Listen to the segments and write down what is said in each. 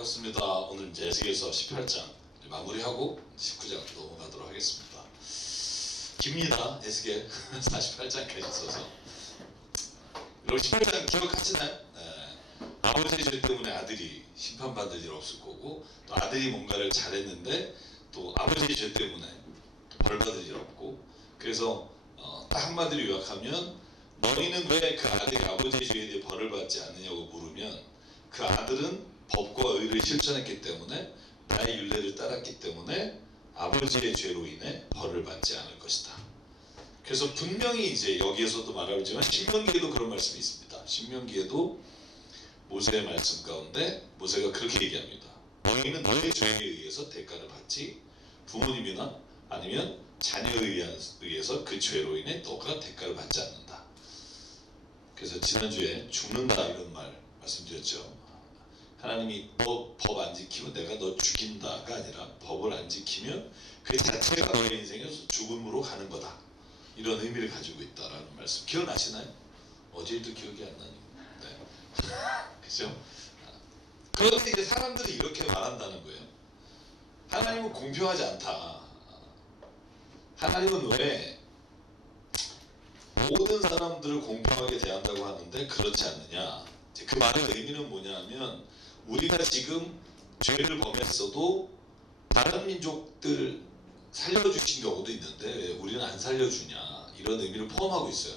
반갑습니다. 오늘 이제 에스겔서 18장 마무리하고 19장 넘어가도록 하겠습니다. 깁니다. 에스겔 48장까지 있어서. 여러분 18장 기억하시나요? 네. 아버지의 죄 때문에 아들이 심판받을 일 없을 거고, 또 아들이 뭔가를 잘했는데 또 아버지의 죄 때문에 벌받을 일 없고, 그래서 딱 한마디로 요약하면, 너희는 왜 그 아들이 아버지의 죄에 대해 벌을 받지 않느냐고 물으면, 그 아들은 법과 의를 실천했기 때문에, 나의 율례를 따랐기 때문에 아버지의 죄로 인해 벌을 받지 않을 것이다. 그래서 분명히 이제 여기에서도 말하지만 신명기에도 그런 말씀이 있습니다. 신명기에도 모세의 말씀 가운데 모세가 그렇게 얘기합니다. 너희는 너의 죄에 의해서 대가를 받지, 부모님이나 아니면 자녀에 의해서 그 죄로 인해 너가 대가를 받지 않는다. 그래서 지난주에 죽는다 이런 말 말씀드렸죠. 하나님이 너 법 안 지키면 내가 너 죽인다가 아니라, 법을 안 지키면 그 자체가 너의 인생에서 죽음으로 가는 거다, 이런 의미를 가지고 있다라는 말씀 기억나시나요? 어제 일도 기억이 안 나니. 네. 그죠? 그런데 이제 사람들이 이렇게 말한다는 거예요. 하나님은 공평하지 않다. 하나님은 왜 모든 사람들을 공평하게 대한다고 하는데 그렇지 않느냐. 그 말의 의미는 뭐냐면, 우리가 지금 죄를 범했어도 다른 민족들 살려주신 경우도 있는데 왜 우리는 안 살려주냐, 이런 의미를 포함하고 있어요.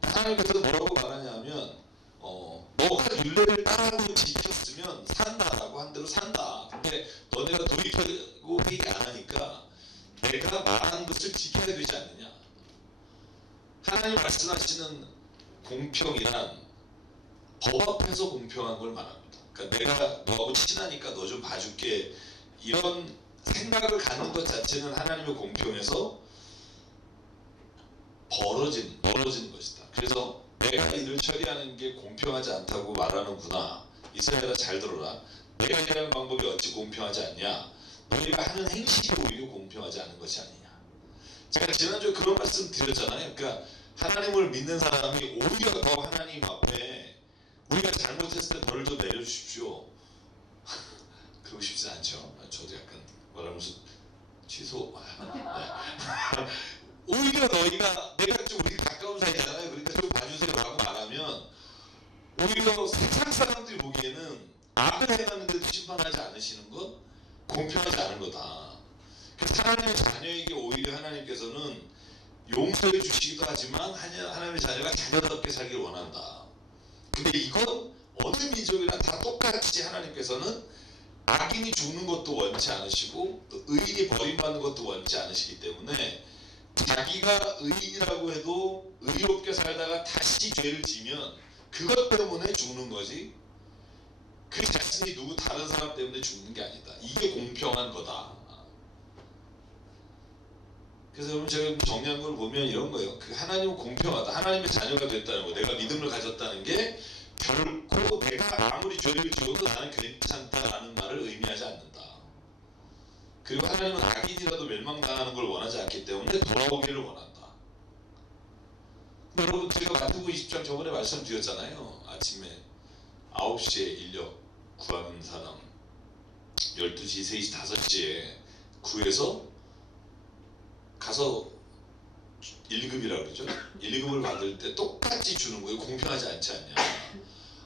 하나님께서 뭐라고 말하냐면, 너가 율례를 따라고 지켰으면 산다라고 한 대로 산다. 근데 너네가 돌이켜고 회개 안 하니까 내가 말한 것을 지켜야 되지 않느냐. 하나님 말씀하시는 공평이란 법 앞에서 공평한 걸 말합니다. 그러니까 내가 너하고 친하니까 너 좀 봐줄게, 이런 생각을 갖는 것 자체는 하나님의 공평에서 멀어진 것이다. 그래서 내가 일을 처리하는 게 공평하지 않다고 말하는구나. 이스라엘아 잘 들어라. 내가 일하는 방법이 어찌 공평하지 않냐. 너희가 하는 행실이 오히려 공평하지 않은 것이 아니냐. 제가 지난주에 그런 말씀 드렸잖아요. 그러니까 하나님을 믿는 사람이 오히려 더 하나님 앞에 우리가 잘못했을 때 벌을 좀 내려주십시오. 그러고 싶지 않죠. 저도 약간 말하면서 취소. 네. 오히려 너희가, 내가 좀 우리 가까운 사이잖아요. 그러니까 좀 봐주세요 라고 말하면, 오히려 세상 사람들이 보기에는 악을 행하는데도 심판하지 않으시는 건 공평하지 않은 거다. 그래서 하나님의 자녀에게 오히려 하나님께서는 용서해 주시기도 하지만 하나님의 자녀가 자녀답게 살기를 원한다. 근데 이건 어느 민족이나 다 똑같이 하나님께서는 악인이 죽는 것도 원치 않으시고 또 의인이 버림받는 것도 원치 않으시기 때문에, 자기가 의인이라고 해도 의롭게 살다가 다시 죄를 지면 그것 때문에 죽는 거지, 그 자신이 누구 다른 사람 때문에 죽는 게 아니다. 이게 공평한 거다. 그래서 여러분, 제가 정리한 걸 보면 이런 거예요. 그 하나님은 공평하다. 하나님의 자녀가 됐다는 거, 내가 믿음을 가졌다는 게 결코 내가 아무리 죄를 지어도 나는 괜찮다라는 말을 의미하지 않는다. 그리고 하나님은 악인이라도 멸망당하는 걸 원하지 않기 때문에 돌아오기를 원한다. 여러분, 제가 마태복음 20장 저번에 말씀드렸잖아요. 아침에 9시에 인력 구하는 사람 12시, 3시, 5시에 구해서 가서 1급이라고 그러죠. 1급을 받을 때 똑같이 주는 거예요. 공평하지 않지 않냐.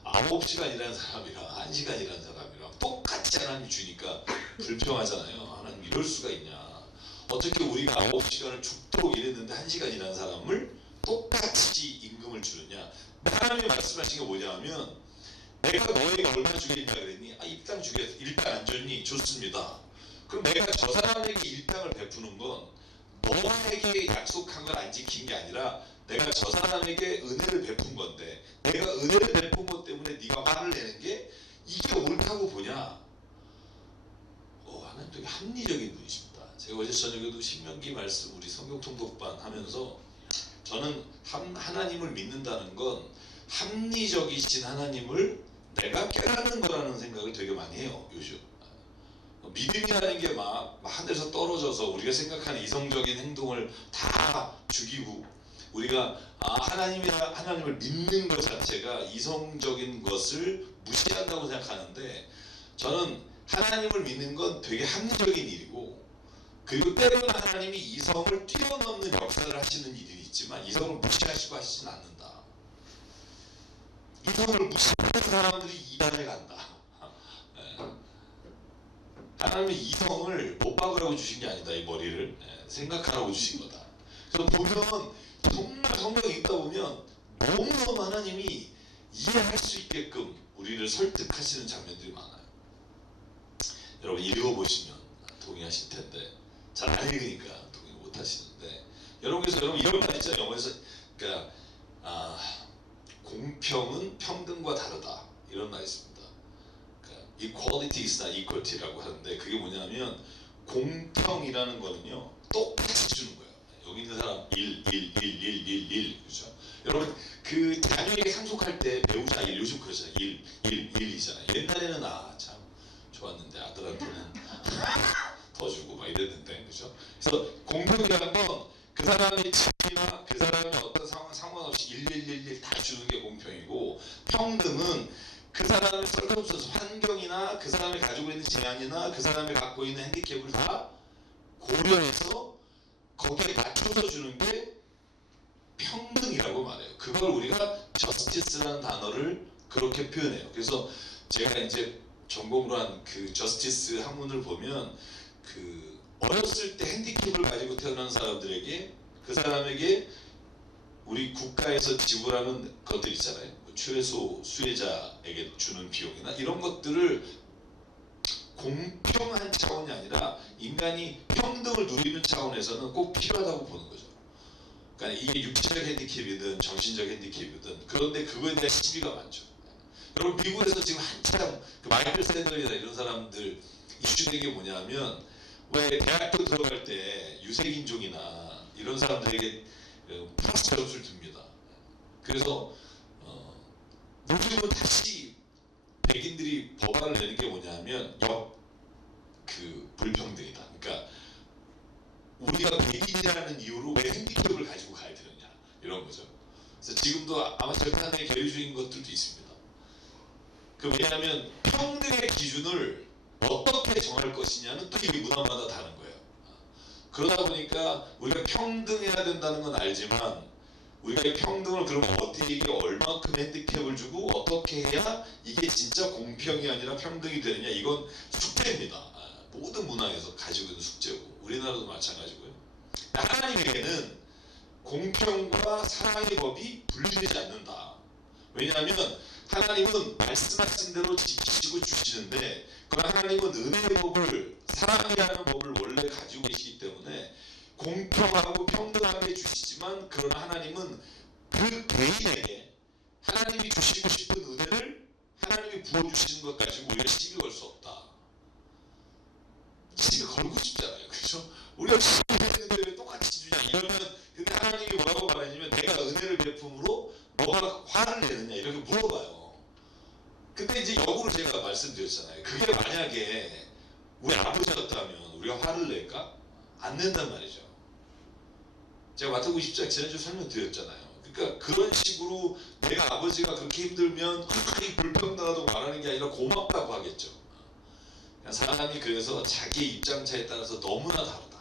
9시간 일하는 사람이랑 1시간 일하는 사람이랑 똑같이 하나님 주니까 불평하잖아요. 하나님 이럴 수가 있냐. 어떻게 우리가 9시간을 죽도록 일했는데 1시간 일하는 사람을 똑같이 임금을 주느냐. 하나님이 말씀하신 게 뭐냐면, 내가 너에게 얼마 주겠냐 그랬니? 일당 주겠어. 일당 안 줬니? 좋습니다. 그럼 내가 저 사람에게 일당을 베푸는 건 너에게 약속한 걸 안 지킨 게 아니라 내가 저 사람에게 은혜를 베푼 건데, 내가 은혜를 베푼 것 때문에 네가 화를 내는 게 이게 옳다고 보냐? 하나님 되게 합리적인 분이십니다. 제가 어제 저녁에도 신명기 말씀 우리 성경 통독반 하면서, 저는 하나님을 믿는다는 건 합리적이신 하나님을 내가 깨닫는 거라는 생각을 되게 많이 해요. 요즘 믿음이라는 게 막 하늘에서 떨어져서 우리가 생각하는 이성적인 행동을 다 죽이고, 우리가 하나님을 믿는 것 자체가 이성적인 것을 무시한다고 생각하는데, 저는 하나님을 믿는 건 되게 합리적인 일이고, 그리고 때로는 하나님이 이성을 뛰어넘는 역사를 하시는 일이 있지만 이성을 무시하시고 하시진 않는다. 이성을 무시하는 사람들이 이단에 간다. 하나님의 이성을 못 박으라고 주신 게 아니다. 이 머리를 생각하라고 주신 거다. 그래서 보면 정말 성경에 읽다 보면 너무너무 하나님이 이해할 수 있게끔 우리를 설득하시는 장면들이 많아요. 여러분 읽어보시면 동의하실 텐데, 잘 안 읽으니까 동의 못 하시는데, 여러분 이런 말 있잖아요. 영어에서, 그러니까 공평은 평등과 다르다, 이런 말이 있습니다. 그러니까 equality is not equality라고 하는데, 그게 뭐냐면 공평이라는 거는요 똑같이 주는 거예요. 여기 있는 사람 1, 그렇죠? 여러분 그 자녀에게 상속할 때 배우자 1, 요즘 그러잖아요. 1이잖아요. 옛날에는 참 좋았는데 아들한테는 더 주고 막 이랬는데, 그렇죠? 그래서 공평이라는 건 그 사람의 집이나 그 사람의 어떤 상관없이 1 다 주는 게 공평이고, 평등은 그 사람의 circumstance, 환경이나 그 사람이 가지고 있는 재난이나 그 사람이 갖고 있는 핸디캡을 다 고려해서 거기에 맞춰서 주는 게 평등이라고 말해요. 그걸 우리가 justice라는 단어를 그렇게 표현해요. 그래서 제가 이제 전공으로 한 그 저스티스 학문을 보면, 그 어렸을 때 핸디캡을 가지고 태어난 사람들에게, 그 사람에게 우리 국가에서 지불하는 것들 있잖아요. 최소 수혜자에게 주는 비용이나 이런 것들을 공평한 차원이 아니라 인간이 평등을 누리는 차원에서는 꼭 필요하다고 보는 거죠. 그러니까 이게 육체적 핸디캡이든 정신적 핸디캡이든, 그런데 그거에 대한 시비가 많죠. 여러분 미국에서 지금 한참 그 마이클 샌더이나 이런 사람들 이슈된 게 뭐냐면, 왜 대학교 들어갈 때 유색인종이나 이런 사람들에게 플러스 점수를 줍니다. 그래서 요즘은 다시 백인들이 법안을 내는 게 뭐냐면 불평등이다. 그러니까 우리가 백인이라는 이유로 왜 핸디캡을 가지고 가야 되느냐, 이런 거죠. 그래서 지금도 아마 절판에 계류 중인 것들도 있습니다. 왜냐하면 평등의 기준을 어떻게 정할 것이냐는 또 이 문화마다 다른 거예요. 그러다 보니까 우리가 평등해야 된다는 건 알지만, 우리가 이 평등을 그럼 어디에게 얼마큼 핸디캡을 주고 어떻게 해야 이게 진짜 공평이 아니라 평등이 되느냐, 이건 숙제입니다. 모든 문화에서 가지고 있는 숙제고, 우리나라도 마찬가지고요. 하나님에게는 공평과 사랑의 법이 분리되지 않는다. 왜냐하면 하나님은 말씀하신 대로 지키시고 주시는데, 그러나 하나님은 은혜의 법을, 사랑이라는 법을 원래 가지고 계시기 때문에 공평하고 평등하게 주시지만, 그러나 하나님은 그 개인에게 하나님이 주시고 싶은 은혜를 하나님이 부어주시는 것 가지고 우리가 시비 걸 수 없다. 시비 걸고 싶잖아요. 그렇죠? 우리가 시비 했는데 왜 똑같이 주냐 이러면, 근데 하나님이 뭐라고 말하냐면, 내가 은혜를 베품으로 너가 화를 내느냐 이렇게 물어봐요. 근데 이제 역으로 제가 말씀드렸잖아요. 그게 만약에 우리 아버지였다면 우리가 화를 낼까? 안 낸단 말이죠. 제가 마태복음 10장 지난주 설명드렸잖아요. 그러니까 그런 식으로 내가 아버지가 그렇게 힘들면 불평등하다고 말하는 게 아니라 고맙다고 하겠죠. 사람이 그래서 자기 입장차에 따라서 너무나 다르다,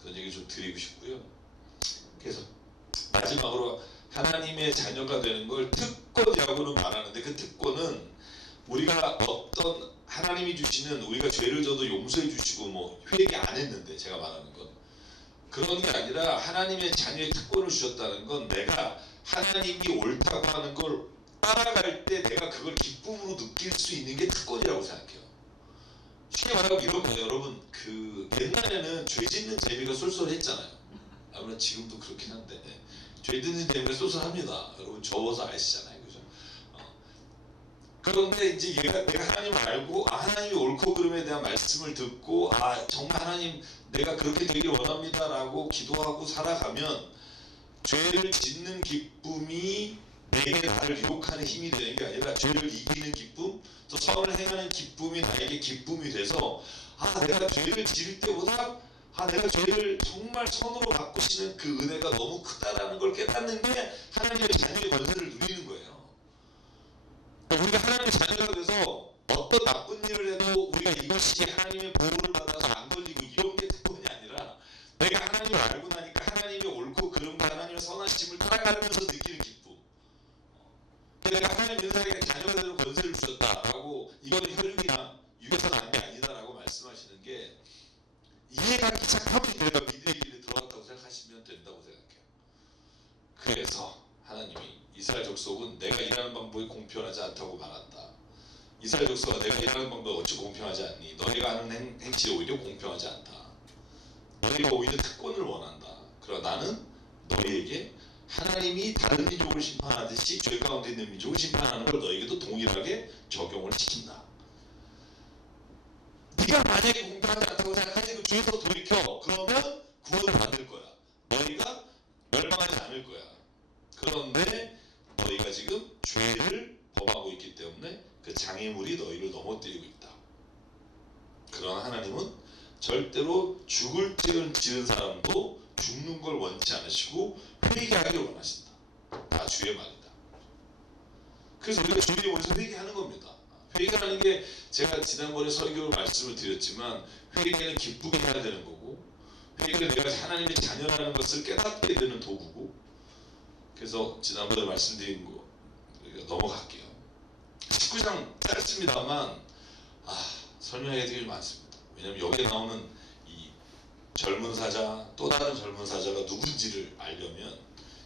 그런 얘기 좀 드리고 싶고요. 그래서 마지막으로 하나님의 자녀가 되는 걸 특권이라고는 말하는데, 그 특권은 우리가 어떤 하나님이 주시는, 우리가 죄를 져도 용서해 주시고 뭐 회개 안 했는데, 제가 말하는 건 그런 게 아니라, 하나님의 자녀의 특권을 주셨다는 건 내가 하나님이 옳다고 하는 걸 따라갈 때 내가 그걸 기쁨으로 느낄 수 있는 게 특권이라고 생각해요. 쉽게 말하면 이런 거예요. 여러분 옛날에는 죄 짓는 재미가 쏠쏠했잖아요. 아무래도 지금도 그렇긴 한데, 죄 짓는 재미가 쏠쏠합니다. 여러분 접어서 아시잖아요. 그죠? 그런데 이제 내가 하나님을 알고, 하나님이 옳고 그름에 대한 말씀을 듣고, 정말 하나님 내가 그렇게 되길 원합니다 라고 기도하고 살아가면, 죄를 짓는 기쁨이 내게 나를 유혹하는 힘이 되는 게 아니라, 죄를 이기는 기쁨, 또 선을 행하는 기쁨이 나에게 기쁨이 돼서, 내가 죄를 지을 때보다 내가 죄를 정말 선으로 바꾸시는 그 은혜가 너무 크다라는 걸 깨닫는 게 하나님의 자녀의 권세를 누리는 거예요. 우리가 하나님의 자녀가 돼서 어떤 나쁜 일을 해도 우리가 이것이 하나님의 보호를 받아서 안 걸리고 이런 게 특권이 아니라 내가 하나님을 알고 나니까 하나님의 옳고 그름과 하나님의 선하심을 따라가면서 느끼는 기쁨. 내가 하나님 은사에게 자녀가 되는 권세를 주셨다라고 이거는 혈육이나 육에서 난 게 아니다라고 말씀하시는 게 이해가 시작하면 내가 믿음의 길에 들어갔다고 생각하시면 된다고 생각해요. 그래서 하나님이 이스라엘 족속은 내가 일하는 방법이 공평하지 않다고 말한다. 이스라엘 족속아 내가 일하는 방법이 어찌 공평하지 않니? 너희가 하는 행실이 오히려 공평하지 않다. 너희가 오히려 특권을 원한다. 그러나 나는 너희에게 하나님이 다른 민족을 심판하듯이 죄 가운데 있는 민족을 심판하는 걸 너희에게도 동일하게 적용을 시킨다. 네가 만약에 공평하지 않다고 생각하지 그 죄에서 돌이켜. 그러면 구원을 받을 거야. 너희가 멸망하지 않을 거야. 그런데 너희가 지금 죄를 범하고 있기 때문에 그 장애물이 너희를 넘어뜨리고 있다. 그러나 하나님은 절대로 죽을 죄를 지은 사람도 죽는 걸 원치 않으시고 회개하기를 원하신다. 다 주의 말이다. 그래서 우리가 주님의 원에서 회개하는 겁니다. 회개하는 게 제가 지난번에 설교로 말씀을 드렸지만 회개는 기쁘게 해야 되는 거고 회개는 내가 하나님의 자녀라는 것을 깨닫게 되는 도구고 그래서 지난번에 말씀드린 거 넘어갈게요. 19장 짧습니다만 설명해야 될 게 많습니다. 왜냐하면 여기에 나오는 이 젊은 사자 또 다른 젊은 사자가 누군지를 알려면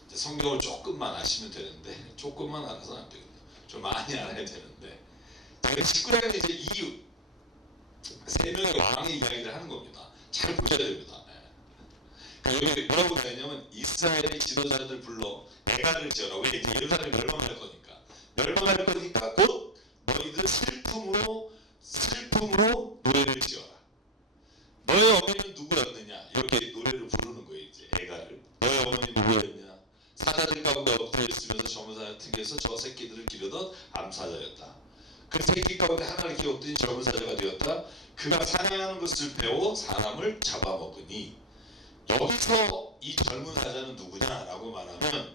이제 성경을 조금만 아시면 되는데 조금만 알아서는 안 되거든요. 좀 많이 알아야 되는데 19장에는 이제 이 세 명의 왕의 이야기를 하는 겁니다. 잘 보셔야 됩니다. 그러니까 여기 뭐라고 되냐면 이스라엘의 지도자들 불러 애가를 지어라. 왜 이제 예루살렘이 멸망할 거니까. 멸망할 거니까 곧 너희들 슬픔으로 노래를 지어라. 너의 어머니는 누구였느냐? 이렇게 노래를 부르는 거예요. 이제 애가를. 너의 어머니 누구였냐? 사자들 가운데 엎드려 있으면서 저무사 특에서 저 새끼들을 기르던 암사자였다. 그 새끼 가운데 하나를 기었더니 젊은 사자가 되었다. 그가 사냥하는 것을 배워 사람을 잡아먹으니 여기서 이 젊은 사자는 누구냐라고 말하면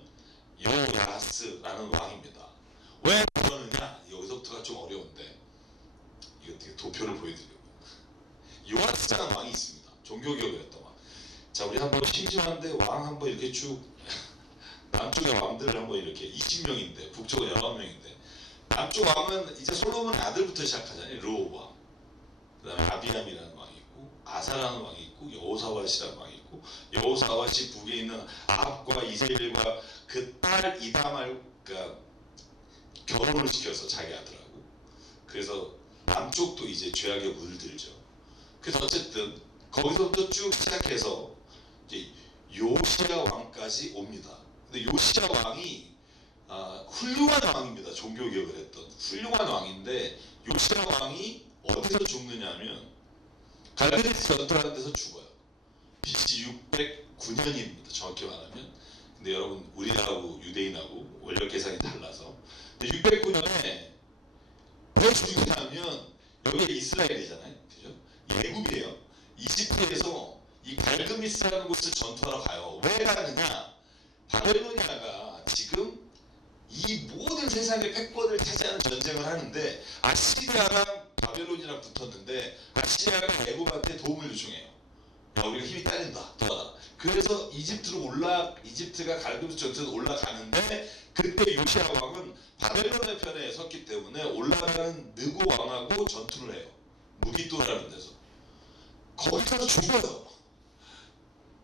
여호야스라는 왕입니다. 왜 그러느냐? 여기서부터가 좀 어려운데 이거 어떻게 도표를 보여드리려고. 요아스라는 왕이 있습니다. 종교개혁이었던 왕. 자, 우리 한번 심심한데 왕 한번 이렇게 쭉 남쪽의 왕들 한번 이렇게 20명인데 북쪽은 11명인데 남쪽 왕은 이제 솔로몬의 아들부터 시작하잖아요. 르호보암. 그 다음에 아비암이라는 왕이 있고 아사라는 왕이 있고 여호사밧이라는 왕이 있고 여호사밧이 북에 있는 아합과 이세벨과 그 딸 이다말 그러니까 결혼을 시켜서 자기 아들하고 그래서 남쪽도 이제 죄악에 물들죠. 그래서 어쨌든 거기서부터 쭉 시작해서 이제 요시야 왕까지 옵니다. 근데 요시야 왕이 훌륭한 왕입니다. 종교개혁을 했던 훌륭한 왕인데 요시야 왕이 어디서 죽느냐면 갈베리스 전투하는 데서 죽어요. BC 609년입니다. 정확히 말하면. 근데 여러분 우리나라하고 유대인하고 원력 계산이 달라서 609년에 왜 죽느냐면 여기에 이스라엘이잖아요. 그죠? 예굽이에요. 이집트에서 이 갈그미스라는 곳을 전투하러 가요. 왜 가느냐? 바벨로니아가 지금 이 모든 세상의 패권을 차지하는 전쟁을 하는데 아시리아랑 바벨론이랑 붙었는데 아시리아가 애굽한테 도움을 요청해요. 야, 우리가 힘이 딸린다. 도와라. 그래서 이집트가 갈그미스 전투에서 올라가는데 그때 요시야 왕은 바벨론의 편에 섰기 때문에 올라가는 느고 왕하고 전투를 해요. 무기또라는 데서. 거기서 죽어요.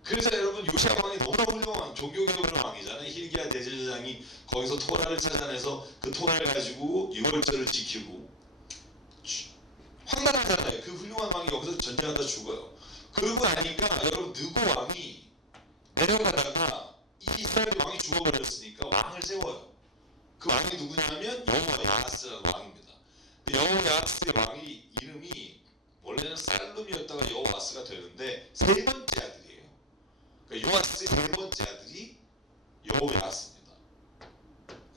그래서 여러분 요시야 왕이 너무나 훌륭한 종교개혁의 왕이잖아요. hil기야 대제사장이 거기서 토라를 찾아내서 그 토라를 가지고 유월절을 지키고 황당하잖아요. 그 훌륭한 왕이 여기서 전쟁하다 죽어요. 그러고 나니까 여러분 느고 왕이 내려가다가 이 이스라엘 왕이 죽어버렸으니까 왕을 세워요. 그 왕이 누구냐면 여호야스라는 왕입니다. 여호야스의 왕이 이름이 원래는 살룸이었다가 여호와스가 되는데 세 번째 아들이에요. 그러니까 요아스의 세 번째 아들이 여호야스입니다.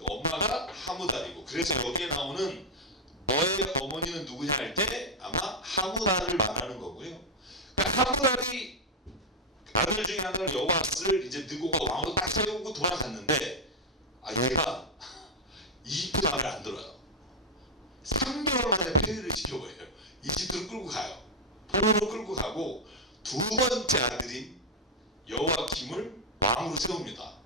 엄마가 하무달이고 그래서 여기에 나오는 너의 어머니는 누구냐 할 때 아마 하무달을 말하는 거고요. 그러니까 하무달이 아들 중에 하나를 여호아스를 이제 느고가 왕으로 딱 세우고 돌아갔는데 얘가 이집트 마음에 안 들어요. 3개월 만에 폐위를 시켜버려요. 이집트로 끌고 가요. 포로로 끌고 가고 두 번째 아들인 여호아킴을 왕으로 세웁니다.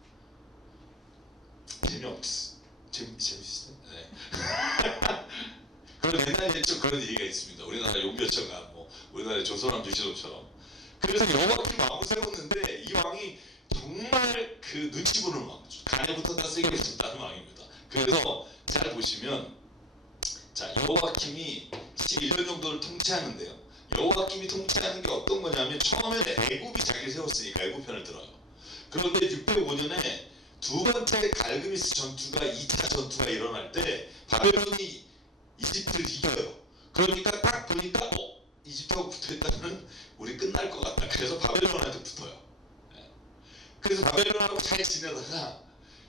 재밌으시죠? 네. 그런 옛날에 좀 그런 얘기가 있습니다. 우리나라 용교처가 우리나라 조선왕 주시dom처럼. 그래서 여호아킴 왕을 세웠는데 이 왕이 정말 그 눈치 보는 왕이죠. 간에부터 다 세게 붙었다는 왕입니다. 그래서 잘 보시면 자 여호아킴이 11년 정도를 통치하는데요. 여호아킴이 통치하는 게 어떤 거냐면 처음에는 애굽이 자기를 세웠으니까 애굽 편을 들어요. 그런데 605년에 두 번째 갈그미스 전투가 2차 전투가 일어날 때 바벨론이 이집트를 이겨요. 그러니까 딱 보니까 이집트하고 붙어있다면 우리 끝날 것 같다. 그래서 바벨론한테 붙어요. 그래서 바벨론하고 잘 지내다가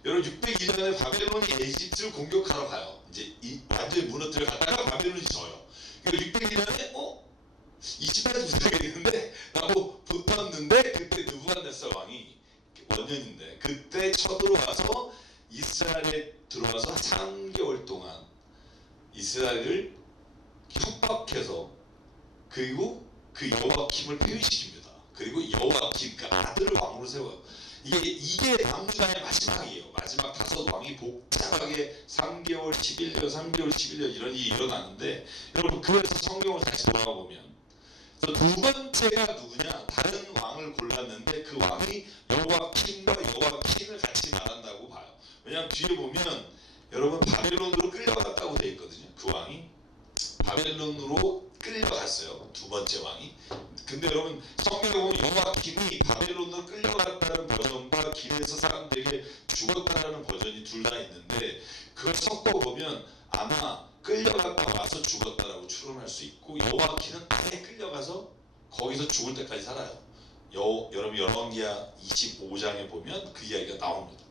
여러분 602년에 바벨론이 이집트를 공격하러 가요. 이제 완전히 무너뜨려 갔다가 바벨론이 져요. 그러니까 602년에 이집트한테 붙어야겠는데 라고 붙었는데 그때 느부갓네살 왕이 원년인데 그때 쳐들어와서 이스라엘에 들어와서 3개월 동안 이스라엘을 협박해서 그리고 그 여호아킴을 폐위시킵니다. 그리고 여호아킴 그 아들을 왕으로 세워요. 이게 남유다의 마지막이에요. 마지막 5왕이 복잡하게 3개월 11년 3개월 11년 이런 일이 일어나는데 여러분 그래서 성경을 다시 돌아가 보면 두 번째가 누구냐? 다른 왕을 골랐는데 그 왕이 여호아킴과 여호아킨을 같이 말한다고 봐요. 왜냐하면 뒤에 보면 여러분 바벨론으로 끌려갔다고 되어 있거든요. 그 왕이 바벨론으로 끌려갔어요. 두 번째 왕이. 근데 여러분 성경에 보면 여호아킴이 바벨론으로 끌려갔다는 버전과 길에서 사람들에게 죽었다는 버전이 둘 다 있는데 그걸 섞어 보면 아마 끌려갔다 와서 죽었다라고 추론할 수 있고 여호아킨은 아예 끌려가서 거기서 죽을 때까지 살아요. 여러분 열왕기하 25장에 보면 그 이야기가 나옵니다.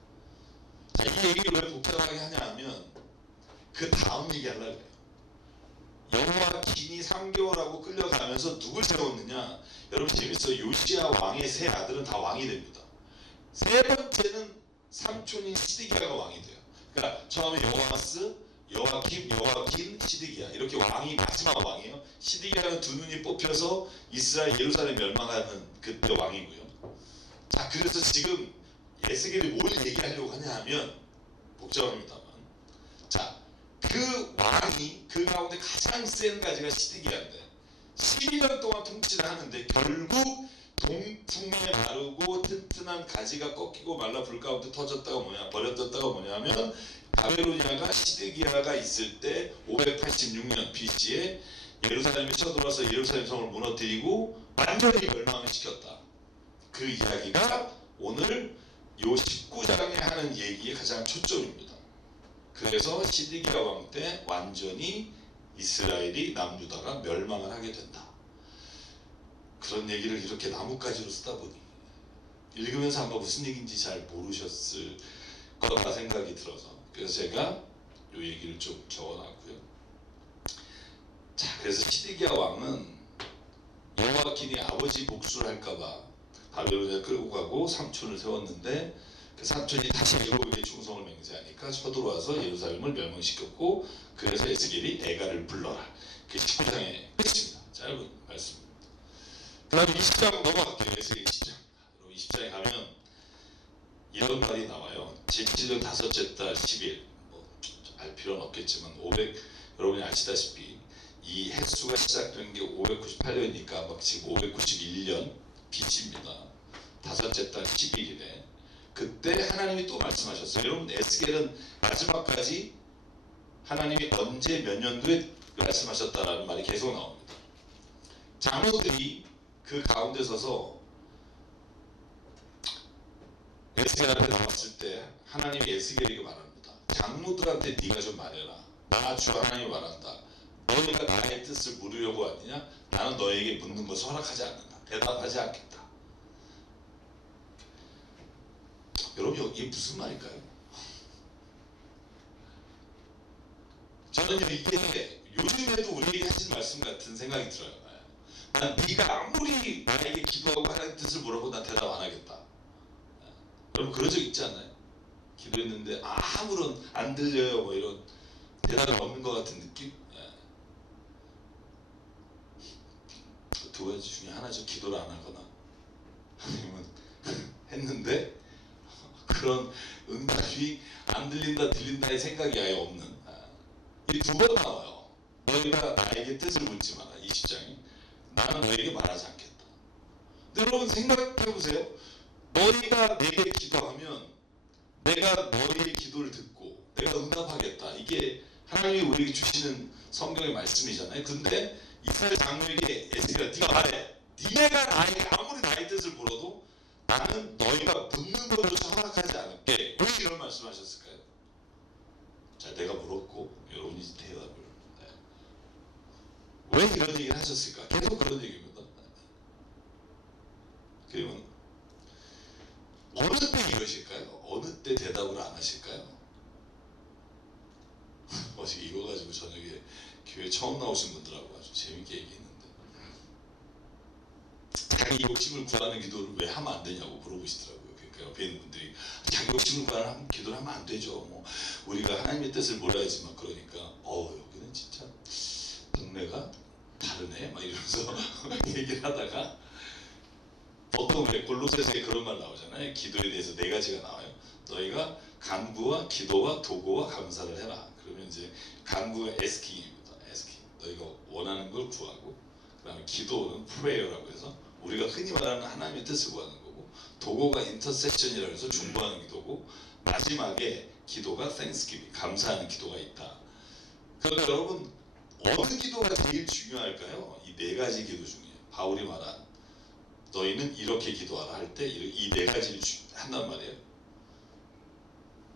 자, 이 얘기를 왜 복잡하게 하냐 하면 그 다음 얘기하려고 해요. 여호아킨이 3개월하고 끌려가면서 누굴 세웠느냐? 여러분 재밌어요. 요시야 왕의 세 아들은 다 왕이 됩니다. 세 번째는 삼촌인 시드기야가 왕이 돼요. 그러니까 처음에 여호아스, 여호아킴, 여호아킨, 시드기야 이렇게 왕이 마지막 왕이에요. 시드기야는 두 눈이 뽑혀서 이스라엘 예루살렘 멸망하는 그때 왕이고요. 자 그래서 지금 에스겔이 뭘 얘기하려고 하냐 하면 복잡합니다만 자 그 왕이 그 가운데 가장 센 가지가 시드기야인데 12년 동안 통치를 하는데 결국 동풍에 마르고 튼튼한 가지가 꺾이고 말라 불 가운데 터졌다가 버려졌다가 뭐냐면 바벨로니아가 시드기야가 있을 때 586년 BC에 예루살렘에 쳐들어와서 예루살렘 성을 무너뜨리고 완전히 멸망을 시켰다. 그 이야기가 오늘 요 19장에 하는 얘기의 가장 초점입니다. 그래서 시드기야 왕 때 완전히 이스라엘이 남유다가 멸망을 하게 된다. 그런 얘기를 이렇게 나뭇가지로 쓰다 보니 읽으면서 아마 무슨 얘기인지 잘 모르셨을 거라 생각이 들어서 그래서 제가 요 얘기를 좀 적어놨고요. 자 그래서 시드기야 왕은 여호아킨이 아버지 복수를 할까봐 바벨론에 끌고 가고 삼촌을 세웠는데 그 삼촌이 다시 애굽에게 충성을 맹세하니까 쳐들어와서 예루살렘을 멸망시켰고 그래서 에스겔이 애가를 불러라. 그게 19장의 끝입니다. 짧은 말씀입니다. 그 다음에 20장 넘어갈게요. 에스겔 20장. 20장에 가면 이런 말이 나와요. 제7년 5째 달 10일 알 필요는 없겠지만 여러분이 아시다시피 이 횟수가 시작된 게 598년이니까 막 지금 591년 BC입니다. 5째 달 10일이네. 그때 하나님이 또 말씀하셨어요. 여러분 에스겔은 마지막까지 하나님이 언제 몇 년도에 말씀하셨다라는 말이 계속 나옵니다. 장로들이 그 가운데 서서 에스겔 앞에 나왔을 때 하나님이 에스겔에게 말합니다. 장로들한테 네가 좀 말해라. 나 주 하나님이 말한다. 너희가 나의 뜻을 물으려고 하느냐? 나는 너에게 묻는 것을 허락하지 않는다. 대답하지 않겠다. 여러분 이게 무슨 말일까요? 저는요 이게 요즘에도 우리에게 하신 말씀 같은 생각이 들어요. 난 네가 아무리 나에게 기도하고 하나님 뜻을 물어보고 난 대답 안 하겠다. 여러분 그런 적 있지 않나요? 기도했는데 아무런 안 들려요 뭐 이런 대답이 없는 것 같은 느낌? 두 가지 중에 하나죠. 기도를 안 하거나 아니면 했는데 그런 응답이 안 들린다 들린다의 생각이 아예 없는 이 두 번 나와요. 너희가 나에게 뜻을 묻지 마라. 20장이 나는 너에게 말하지 않겠다. 근데 여러분 생각해보세요. 너희가 내게 기도하면 내가 너희의 기도를 듣고 내가 응답하겠다. 이게 하나님이 우리에게 주시는 성경의 말씀이잖아요. 근데 이스라엘 장로에게 에스겔아 네가 말해. 니네가 나에게 아무리 나의 뜻을 물어도 나는 너희가 묻는 것조차 허락하지 않을게. 왜 이런 말씀하셨을까요? 자, 내가 물었고 여러분이 대답을 왜 이런 얘기를 하셨을까? 계속 그런 얘기입니다. 그러면 어느 때 이러실까요? 어느 때 대답을 안 하실까요? 어제 이거 가지고 저녁에 교회 처음 나오신 분들하고 아주 재밌게 얘기했는데 자기 욕심을 구하는 기도를 왜 하면 안 되냐고 물어보시더라고요. 그러니까 옆에 있는 분들이 자기 욕심을 구하는 기도를 하면 안 되죠. 뭐 우리가 하나님의 뜻을 몰라야지 막 그러니까 여기는 진짜 동네가 다르네 막 이러면서 얘기를 하다가 보통 왜 골로새서에 그런 말 나오잖아요. 기도에 대해서 네 가지가 나와요. 너희가 간구와 기도와 도구와 감사를 해라. 그러면 이제 간구가 asking 너희가 원하는 걸 구하고 그 다음에 기도는 prayer라고 해서 우리가 흔히 말하는 하나님의 뜻을 구하는 거고 도구가 intercession이라고 해서 중보하는 기도고 마지막에 기도가 thanksgiving 감사하는 기도가 있다. 그러니까 여러분 어느 기도가 제일 중요할까요? 이 네 가지 기도 중에 바울이 말한 너희는 이렇게 기도하라 할 때 이 네 가지를 한단 말이에요.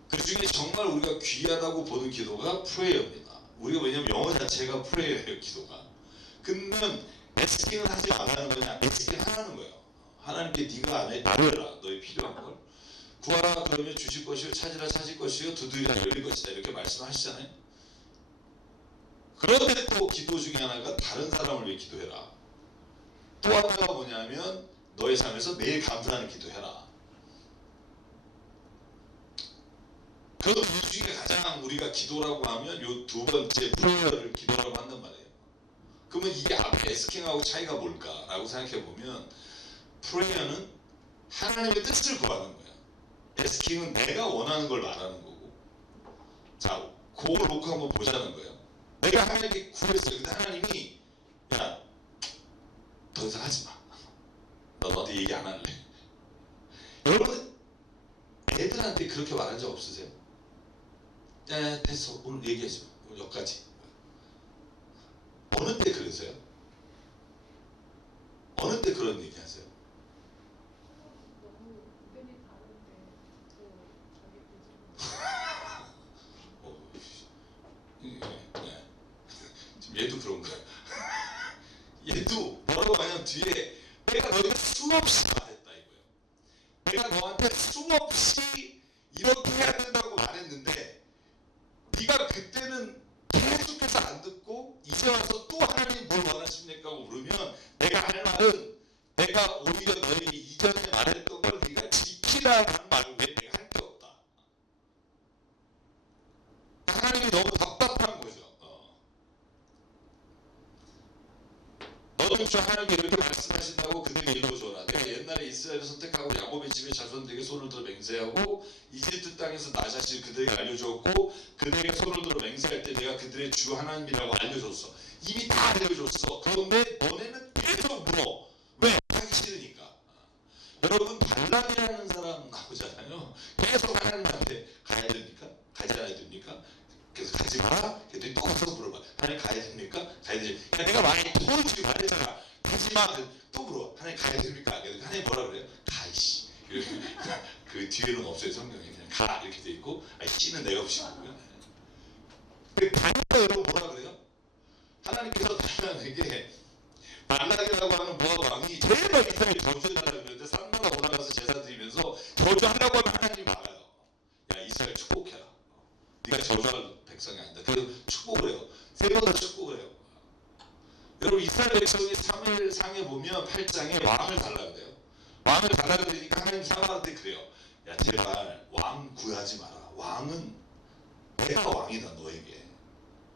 그 중에 정말 우리가 귀하다고 보는 기도가 prayer입니다. 우리가 왜냐면 영어 자체가 prayer예요. 기도가. 그러면 asking 하지 말라는 거냐? asking 하라는 거예요. 하나님께 네가 안 해 구해라. 너희 필요한 걸 구하라. 그러면 주실 것이요 찾으라 찾을 것이요 두드리라 열릴 것이다. 이렇게 말씀하시잖아요. 그런데 또 기도 중에 하나가 다른 사람을 위해 기도해라. 또 하나가 뭐냐면 너의 삶에서 매일 감사하는 기도해라. 그것도 이 중에 가장 우리가 기도라고 하면 요 두 번째 프레이어를 기도라고 한단 말이에요. 그러면 이게 앞에 에스킹하고 차이가 뭘까라고 생각해 보면 프레이어는 하나님의 뜻을 구하는 거야. 에스킹은 내가 원하는 걸 말하는 거고. 자, 그걸 놓고 한번 보자는 거예요. 내가 하나님께 구했어요. 근데 하나님이 야, 더 이상 하지 마. 나 너한테 얘기 안 할래. 여러분 애들한테 그렇게 말한 적 없으세요? 야 됐어 오늘 얘기하지 마. 오늘 여기까지. 어느 때 그러세요? 어느 때 그런 얘기 하세요? 너무 의견이 다른데 또 자기 네. 지금 얘도 그런 거야. 얘도 뭐라고 하냐면 뒤에 내가 너희가 수없이 말했다 이거예요. 내가 너한테 수없이 이렇게 해야 된다고 말했는데 네가 그때는 계속해서 안 듣고 이제 와서 또 하나님 뭘 원하십니까 하고 물으면 내가 할 말은 내가 오히려 너에게 이전에 말했던 걸 네가 지키라는 말 외에 내가 할 게 없다. 하나님이 너무 답답한 거죠. 너는 저 하나님이 이렇게 말씀하신다고 그들에게 일러줘라. 내가 옛날에 이스라엘을 선택하고 야곱의 집의 자손들에게 손을 들어 맹세하고 이집트 땅에서 나 자신을 그들에게 알려주었고 그들에게 손을 들어 맹세할 때 내가 그들의 주 하나님이라고 알려줬어. 이미 다 알려줬어. 그런데 너네는 계속 물어. 왜? 하기 싫으니까. 여러분 발람이라는 사람 나오잖아요. 계속 하나님한테 가야 됩니까? 가지 않아야 됩니까? 그래서 가지 마라. 그랬더니 또 가서 물어봐. 하나님 가야 됩니까? 가야 되지. 야, 내가 많이 도저히 말했잖아. 가지 마. 또 물어. 하나님 가야 됩니까? 하나님 뭐라 그래요? 가이씨. 그 뒤에는 없어요. 성경에 그냥 가 이렇게 돼 있고 씨는 내가 붙이고요. 가니까 여러분 뭐라 그래요? 하나님께서 하나님에게 말라기라고 하는 모압 왕이 제발 이스라엘 저주해달라고 그러는데 산마다 올라가서 제사 드리면서 저주하려고 하면 하나님이 말아요. 야 이스라엘 축복해라. 네가 저주할 백성이 아니다. 그래서 축복을 해요. 세 번 다 축복을 해요. 여러분 여러분 이스라엘 백성이 사무엘상에 보면 8장에 왕을 달라 그래요. 왕을 달라 그러니까 하나님 사무엘한테 그래요. 야 제발 왕 구하지 마라. 왕은 내가 왕이다 너에게.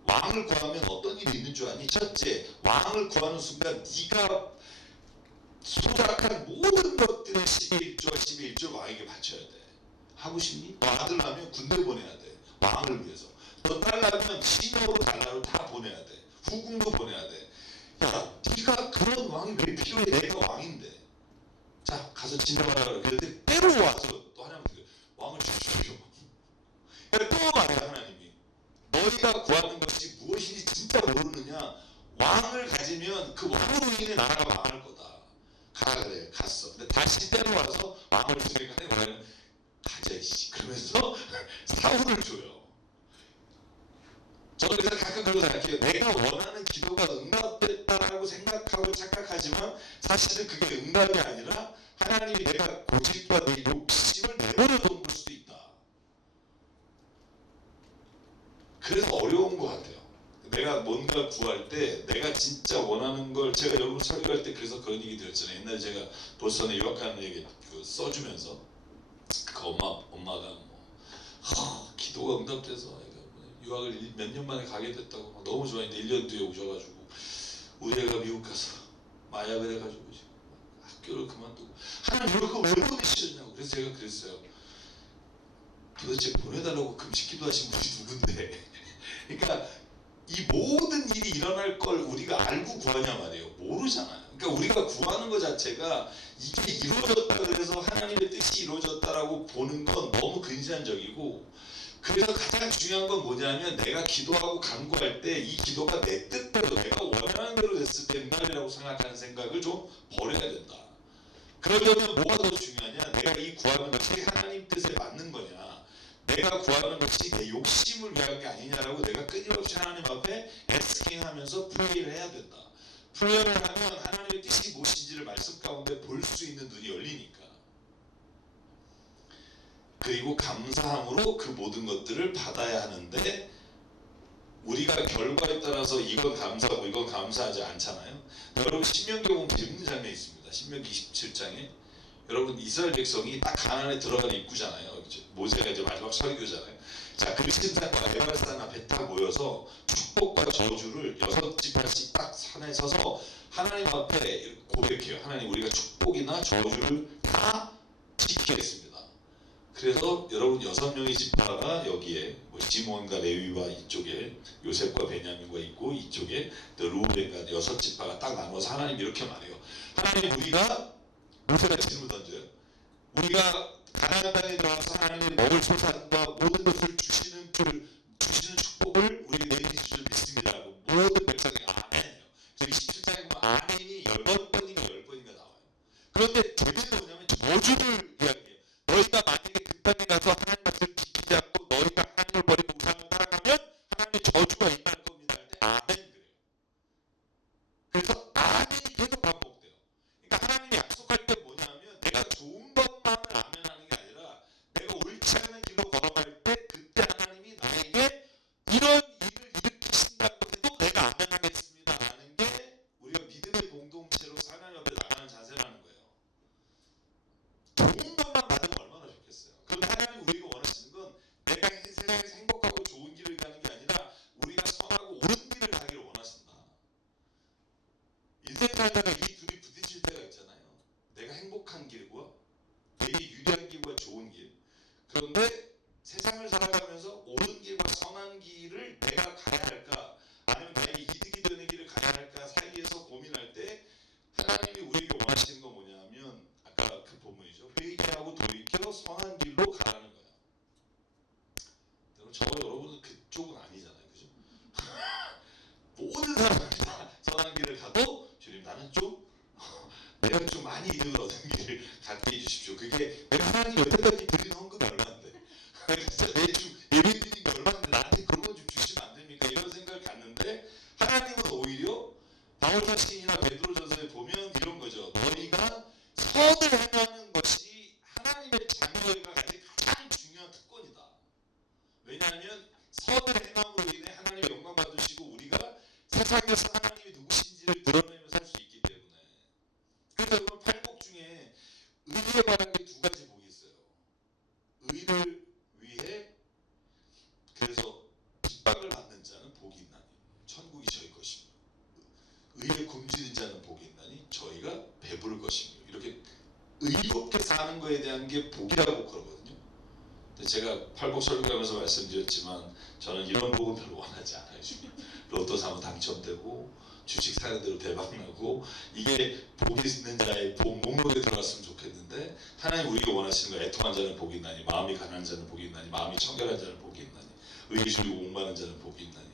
왕을 구하면 어떤 일이 있는 줄 아니? 첫째, 왕을 구하는 순간 네가 소작한 모든 것들의 11조 11조 왕에게 바쳐야 돼. 하고 싶니? 너 아들 낳으면 군대 보내야 돼. 왕을 위해서. 너 딸 낳으면 시녀로 달라로 다 보내야 돼. 후궁도 보내야 돼. 야, 네가 그런 왕이 왜 필요해? 내가 왕인데. 자, 가서 진정하라 그래. 그런데 때로 와서 또 하나님께 왕을 주십시오. 또 말해요 하나님이. 너희가 구하는 것이 무엇인지 진짜 모르느냐? 왕을 가지면 그 왕으로 인해 나라가 망할 거다. 가라 그래. 갔어. 근데 다시 때로 와서 왕을 주니까 하나님은 가자 이씨. 그러면서 사울을 줘요. 저는 그래서 가끔 그러고 생각해요. 내가 원하는 기도가 응답됐다라고 생각하고 착각하지만 사실은 그게 응답이 아니라 하나님이 내가 고집과 내 욕심을 내버려둔 걸 수도 있다. 그래서 어려운 것 같아요. 내가 뭔가 구할 때 내가 진짜 원하는 걸 제가 여러분 설교할 때 그래서 그런 얘기 드렸잖아요. 옛날에 제가 보스턴에 유학하는 얘기 써주면서 그 엄마가 기도가 응답돼서 유학을 몇 년 만에 가게 됐다고 막 너무 좋아했는데 1년 뒤에 오셔가지고 우리 애가 미국 가서 마약을 해가지고 지금 학교를 그만두고 하나님 이걸 왜 보내시냐고. 그래서 제가 그랬어요. 도대체 보내달라고 금식 기도하신 분이 누군데. 그러니까 이 모든 일이 일어날 걸 우리가 알고 구하냐 말이에요. 모르잖아요. 그러니까 우리가 구하는 것 자체가 이게 이루어졌다 그래서 하나님의 뜻이 이루어졌다라고 보는 건 너무 근시안적이고, 그래서 가장 중요한 건 뭐냐면 내가 기도하고 간구할 때 이 기도가 내 뜻대로 내가 원하는 대로 됐을 때 응답이라고 생각하는 생각을 좀 버려야 된다. 그러려면 뭐가 더 중요하냐? 내가 이 구하는 것이 하나님 뜻에 맞는 거냐, 내가 구하는 것이 내 욕심을 위한 게 아니냐라고 내가 끊임없이 하나님 앞에 애스킹하면서 프레이를 해야 된다. 프레이를 하면 하나님의 뜻이 무엇인지를 말씀 가운데 볼 수 있는 눈이 열리니까. 그리고 감사함으로 그 모든 것들을 받아야 하는데 우리가 결과에 따라서 이건 감사하고 이건 감사하지 않잖아요. 여러분 신명기 보면 재밌는 장면이 있습니다. 신명기 27장에 여러분 이스라엘 백성이 딱 가나안에 들어가는 입구잖아요. 모세가 이제 마지막 설교잖아요. 자, 그리스도인과 에발산 앞에 딱 모여서 축복과 저주를 6지파씩 딱 산에 서서 하나님 앞에 고백해요. 하나님 우리가 축복이나 저주를 다 지키겠습니다. 그래서 여러분 6명의 지파가 여기에 시몬과 레위와 이쪽에 요셉과 베냐민과 있고 이쪽에 루벤과 6지파가 딱 나눠서 하나님 이렇게 말해요. 하나님 우리가 모세가 질문 던져요. 우리가 가나안 땅에 들어가서 하나님의 먹을 소산과 모든 것을 주시는 축복을 우리가 내리실 줄 믿습니다라고 모든 백성이 아멘이에요. 그래서 27장에 보면 아멘이 10번인가 10번인가 나와요. 그런데 재미는 뭐냐면 저주를 이야기해요. 너희가 만약에 그 땅에 가서 하나님 말씀을 지키지 않고 너희가 하나님을 버리고 우상을 따라가면 하나님의 저주가 임할 겁니다. 할 때 아멘 그래요. 그래서 아멘이 계속 반복돼요. 그러니까 하나님이 약속할 때 뭐냐면 내가 좋은 것만을 아멘하는 게 아니라 내가 옳지 않은 길로 걸어갈 때 그때 하나님이 나에게 이런 일을 일으키신다고 해도 내가 아멘하겠습니다 하는 게 우리가 믿음의 공동체로 하나님 앞에 나가는 자세라는 거예요. 좋은 것만 받으면 얼마나 좋겠어요. 그런데 하나님 우리가 원하시는 건 내가 세상에서 행복하고 좋은 길을 가는 게 아니라 우리가 선하고 옳은 길을 가기를 원하신다. 인생 살다가 이 둘이 부딪힐 때가 있잖아요. 내가 행복한 길과 내게 유리한 길과 좋은 길. 그런데 세상을 살아가면서 옳은 길과 선한 길을 내가 가야 할까 아니면 나에게 이득이 되는 길을 가야 할까 사이에서 고민할 때 하나님이 우리에게 원하시는 건 뭐냐면 아까 그 본문이죠. 회개하고 돌이켜 선한 길로 가라는 거예요. 여러분은 그쪽은 아니잖아요. 그죠? 모든 사람이 다 선한 길을 가도 주님 나는 좀 내가 좀 많이 이득을 얻은 길을 갖게 해주십시오. 그게 내가 하나님 여태까지 드린 헌금이 얼마인데 진짜 매주 예배 드린 게 얼마인데 나한테 그런 건 좀 주시면 안 됩니까? 이런 생각을 갖는데 하나님은 오히려 바울서신이나 베드로전서에 보면 이런 거죠. 너희가 선을 행하는 것이 하나님의 자녀가 가진 가장 중요한 특권이다. 왜냐하면 선을 행함으로 인해 하나님의 영광 받으시고 우리가 세상에서 하나님이 누구신지를 의를 드러내면서 살 수 있기 때문에. 그래서 여러분 팔복 중에 의에 관한 게 두 가지 복이 있어요. 의를 위해 그래서 핍박을 받는 자는 복이 있나니 천국이 저희 것이며 의에 굶주린 자는 복이 있나니 저희가 배부를 것이며 이렇게 의롭게 사는 거에 대한 게 복이라고 그러거든요. 근데 제가 팔복 설교하면서 말씀드렸지만 저는 이런 복은 별로 원하지 않아요. 지금 로또 사면 당첨되고 주식 사는 대로 대박나고 이게 복이 있는 자의 복 목록에 들어갔으면 좋겠는데 하나님 우리가 원하시는 거 애통한 자는 복이 있나니 마음이 가난한 자는 복이 있나니 마음이 청결한 자는 복이 있나니 의에 줄이고 목마른 자는 복이 있나니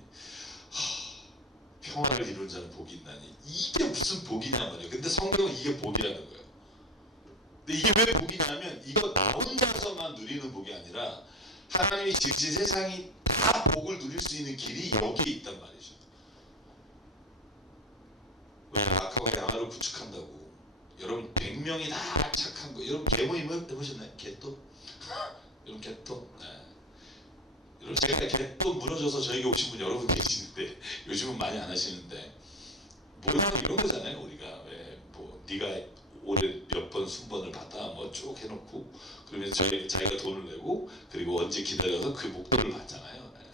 평화를 이룬 자는 복이 있나니 이게 무슨 복이냐 말이에요. 근데 성경은 이게 복이라는 거예요. 근데 이게 왜 복이냐면 이거 나 혼자서만 누리는 복이 아니라 하나님이 지으신 세상이 다 복을 누릴 수 있는 길이 여기에 있단 말이죠. 왜 악하고 양아를 구축한다고 여러분 100명이 다 착한 거 여러분 개모임 해보셨나요? 개또? 여러분 개또? 네. 여러분 제가 개또 무너져서 저에게 오신 분 여러분 계시는데 요즘은 많이 안 하시는데 모임하고 이런 거잖아요. 우리가 왜 뭐 네가 올해 몇 번 순번을 받아 뭐 쭉 해놓고 그러면 자기가 돈을 내고 그리고 언제 기다려서 그 목돈을 받잖아요. 네.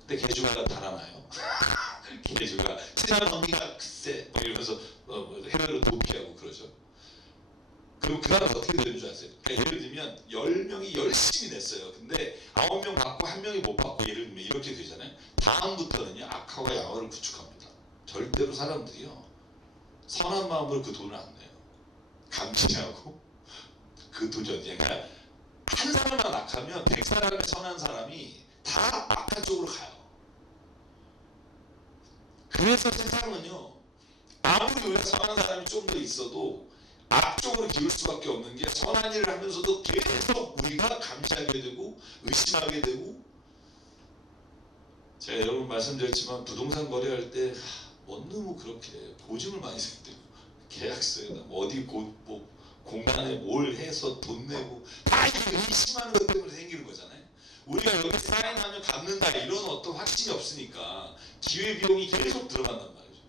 근데 개주가 달아나요. 개주가 친한 언니가 글쎄 뭐 이러면서 해외로 도피하고 그러죠. 그리고 그 다음 어떻게 되는 줄 아세요? 그러니까 예를 들면 10명이 열심히 냈어요. 근데 9명 받고 1명이 못 받고 예를 들면 이렇게 되잖아요. 다음부터는요 악하고 양어를 구축합니다. 절대로 사람들이요 선한 마음으로 그 돈을 안 내요. 감시하고 그 돈이 어디냐. 그러니까 한 사람만 악하면 100사람의 선한 사람이 다 악한 쪽으로 가요. 그래서 세상은요 아무리 우리가 선한 사람이 좀 더 있어도 악쪽으로 기울 수밖에 없는 게 선한 일을 하면서도 계속 우리가 감시하게 되고 의심하게 되고 제가 여러 번 말씀드렸지만 부동산 거래할 때 너무 그렇게 보증을 많이 쓰대요. 계약서에다 뭐 어디 뭐 공간에 뭘 해서 돈 내고 다 이게 의심하는 것 때문에 생기는 거잖아요. 우리가 여기 사인하면 갚는다 이런 어떤 확신이 없으니까 기회비용이 계속 들어간단 말이죠.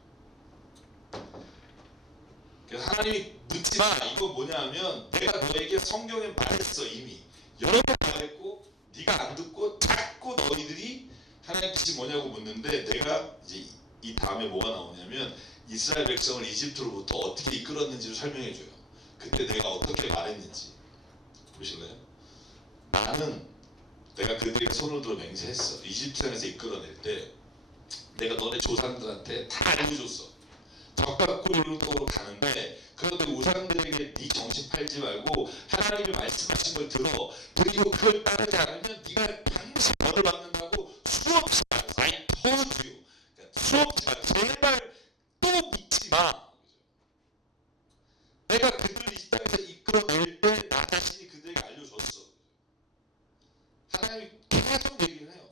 그래서 하나님이 묻지 마. 이거 뭐냐면 내가 너에게 성경에 말했어. 이미 여러 번 말했고 네가 안 듣고 자꾸 너희들이 하나님 뜻이 뭐냐고 묻는데 내가 이제 이 다음에 뭐가 나오냐면 이스라엘 백성을 이집트로부터 어떻게 이끌었는지를 설명해 줘요. 그때 내가 어떻게 말했는지 보실래요? 나는 내가 그들에게 손을 들어 맹세했어. 이집트 땅에서 이끌어낼 때 내가 너네 조상들한테 다 알려줬어. 적과 꿀을 떠로 가는데 그런데 우상들에게 네 정신 팔지 말고 하나님이 말씀하신 걸 들어. 그리고 그걸 따르지 않으면 네가 반드시 벌을 받는다고 수없이 말했어. I told you. 그러니까 수없이 말했어. 제발 또 묻지 마. 내가 그들을 이 땅에서 이끌어낼 때 나 자신이 그들에게 알려줬어. 하나님이 계속 얘기를 해요.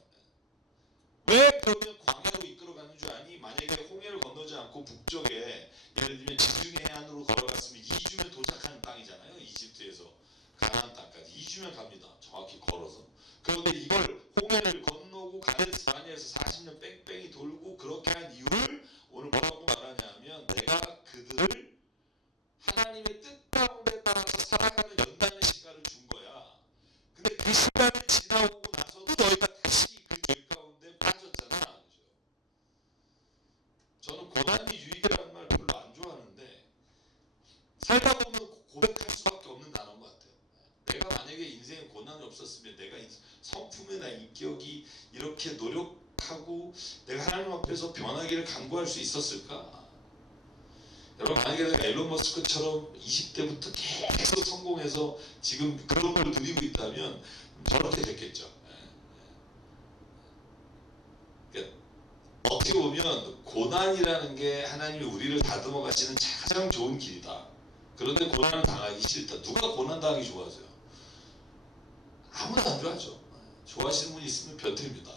왜 그러면 광야로 이끌어가는 줄 아니? 만약에 홍해를 건너지 않고 북쪽에 예를 들면 지중해 해안으로 걸어갔으면 2주면 도착하는 땅이잖아요. 이집트에서 가나안 땅까지 2주면 갑니다. 정확히 걸어서. 그런데 이걸 홍해를 건너고 가데스 바네아에서 40년 뺑뺑이 돌고 그렇게 한 이유를 오늘 뭐라고 말하냐면 내가 그들을 하나님의 뜻 가운데 따라서 살아가는 연단의 시간을 준 거야. 근데 그 시간이 지나오고 나서도 너희가 다시 그 죄 가운데 빠졌잖아. 그죠? 저는 고난이 유익이라는 말 별로 안 좋아하는데 살다 보면 고백할 수밖에 없는 단어인 것 같아요. 내가 만약에 인생에 고난이 없었으면 내가 성품이나 인격이 이렇게 노력하고 내가 하나님 앞에서 변하기를 간구할 수 있었을까? 여러분 만약에 내가 일론 머스크처럼 20대부터 계속 성공해서 지금 그런 걸 누리고 있다면 저렇게 됐겠죠. 그러니까 어떻게 보면 고난이라는 게 하나님이 우리를 다듬어 가시는 가장 좋은 길이다. 그런데 고난을 당하기 싫다. 누가 고난 당하기 좋아하세요? 아무나 안 좋아하죠. 좋아하시는 분이 있으면 변태입니다.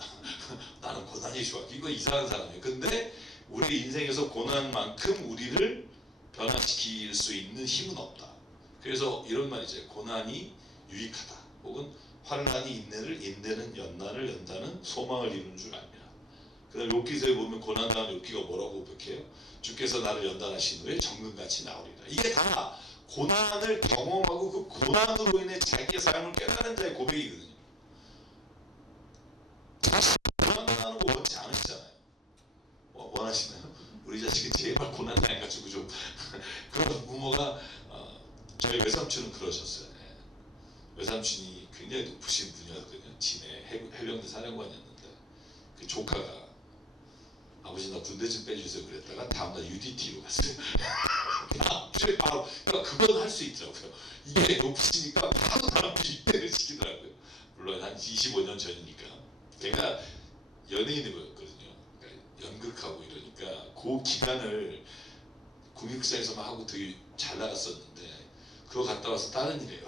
나는 고난이 좋아. 이거 이상한 사람이에요. 근데 우리 인생에서 고난만큼 우리를 변화시킬 수 있는 힘은 없다. 그래서 이런 말이죠. 고난이 유익하다. 혹은 환난이 인내를, 인내는 연난을, 연단은 소망을 이루는 줄 압니다. 그다음 욥기서에 보면 고난당한 욥기가 뭐라고 고백해요? 주께서 나를 연단하신 후에 정금같이 나오리라. 이게 다 고난을 경험하고 그 고난으로 인해 자기의 삶을 깨달은 자의 고백이거든요. 자식 고난당하는 거 원치 않으시잖아요. 원하시나요? 우리 자식이 제발 고난 당해가지고 좀 그런 부모가 저희 외삼촌은 그러셨어요. 외삼촌이 굉장히 높으신 분이었거든요. 진해 해병대 사령관이었는데 그 조카가 아버지 나 군대 좀 빼주세요 그랬다가 다음날 UDT로 갔어요. 바로 그러니까 그건 할 수 있더라고요. 이게 높으시니까 바로 다음 주 입대를 시키더라고요. 물론 한 25년 전이니까. 제가 연예인이었거든요. 그러니까 연극하고 이러니까 그 기간을 국립극장에서만 하고 되게 잘 나갔었는데 그거 갔다 와서 다른 일이에요.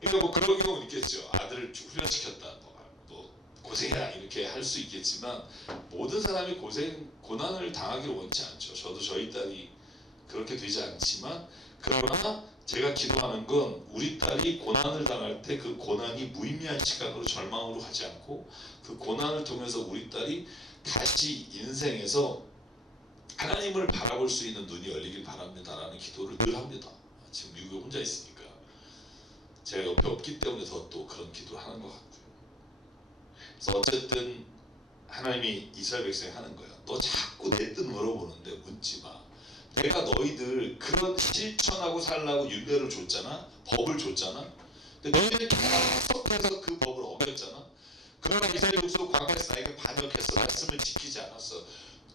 그러니까 뭐 그런 경우는 있겠죠. 아들을 훈련시켰다. 뭐 고생해라 이렇게 할 수 있겠지만 모든 사람이 고난을 당하기를 원치 않죠. 저도 저희 딸이 그렇게 되지 않지만 그러나 제가 기도하는 건 우리 딸이 고난을 당할 때 그 고난이 무의미한 시간으로 절망으로 가지 않고 그 고난을 통해서 우리 딸이 다시 인생에서 하나님을 바라볼 수 있는 눈이 열리길 바랍니다라는 기도를 늘 합니다. 지금 미국에 혼자 있으니까 제가 옆에 없기 때문에 더 또 그런 기도를 하는 것 같고요. 그래서 어쨌든 하나님이 이스라엘 백성이 하는 거야. 너 자꾸 내 뜻 물어보는데 묻지 마. 내가 너희들 그런 실천하고 살라고 율례를 줬잖아. 법을 줬잖아. 근데 너희들이 계속해서 그 법을 어겼잖아. 그러나 이스라엘 백성 광야에서 나에게 반역해서 말씀을 지키지 않았어.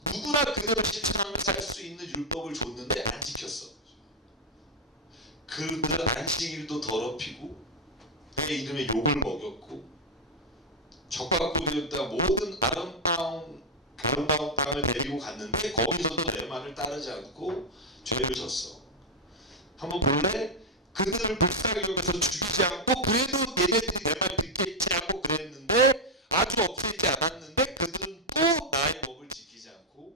누구나 그대로 실천하면서 살 수 있는 율법을 줬는데 안 지켰어. 그들은 안식일도 더럽히고 내 이름에 욕을 먹였고 적과꾸리였다 모든 아름다운 땅을 데리고 갔는데 거기서도 내 말을 따르지 않고 죄를 졌어. 한번 볼래? 그들을 불쌍히 여겨서 죽이지 않고 그래도 얘네들이 내 말 듣겠지 않고 그랬는데 아주 없애지 않았는데 그들은 또 나의 법을 지키지 않고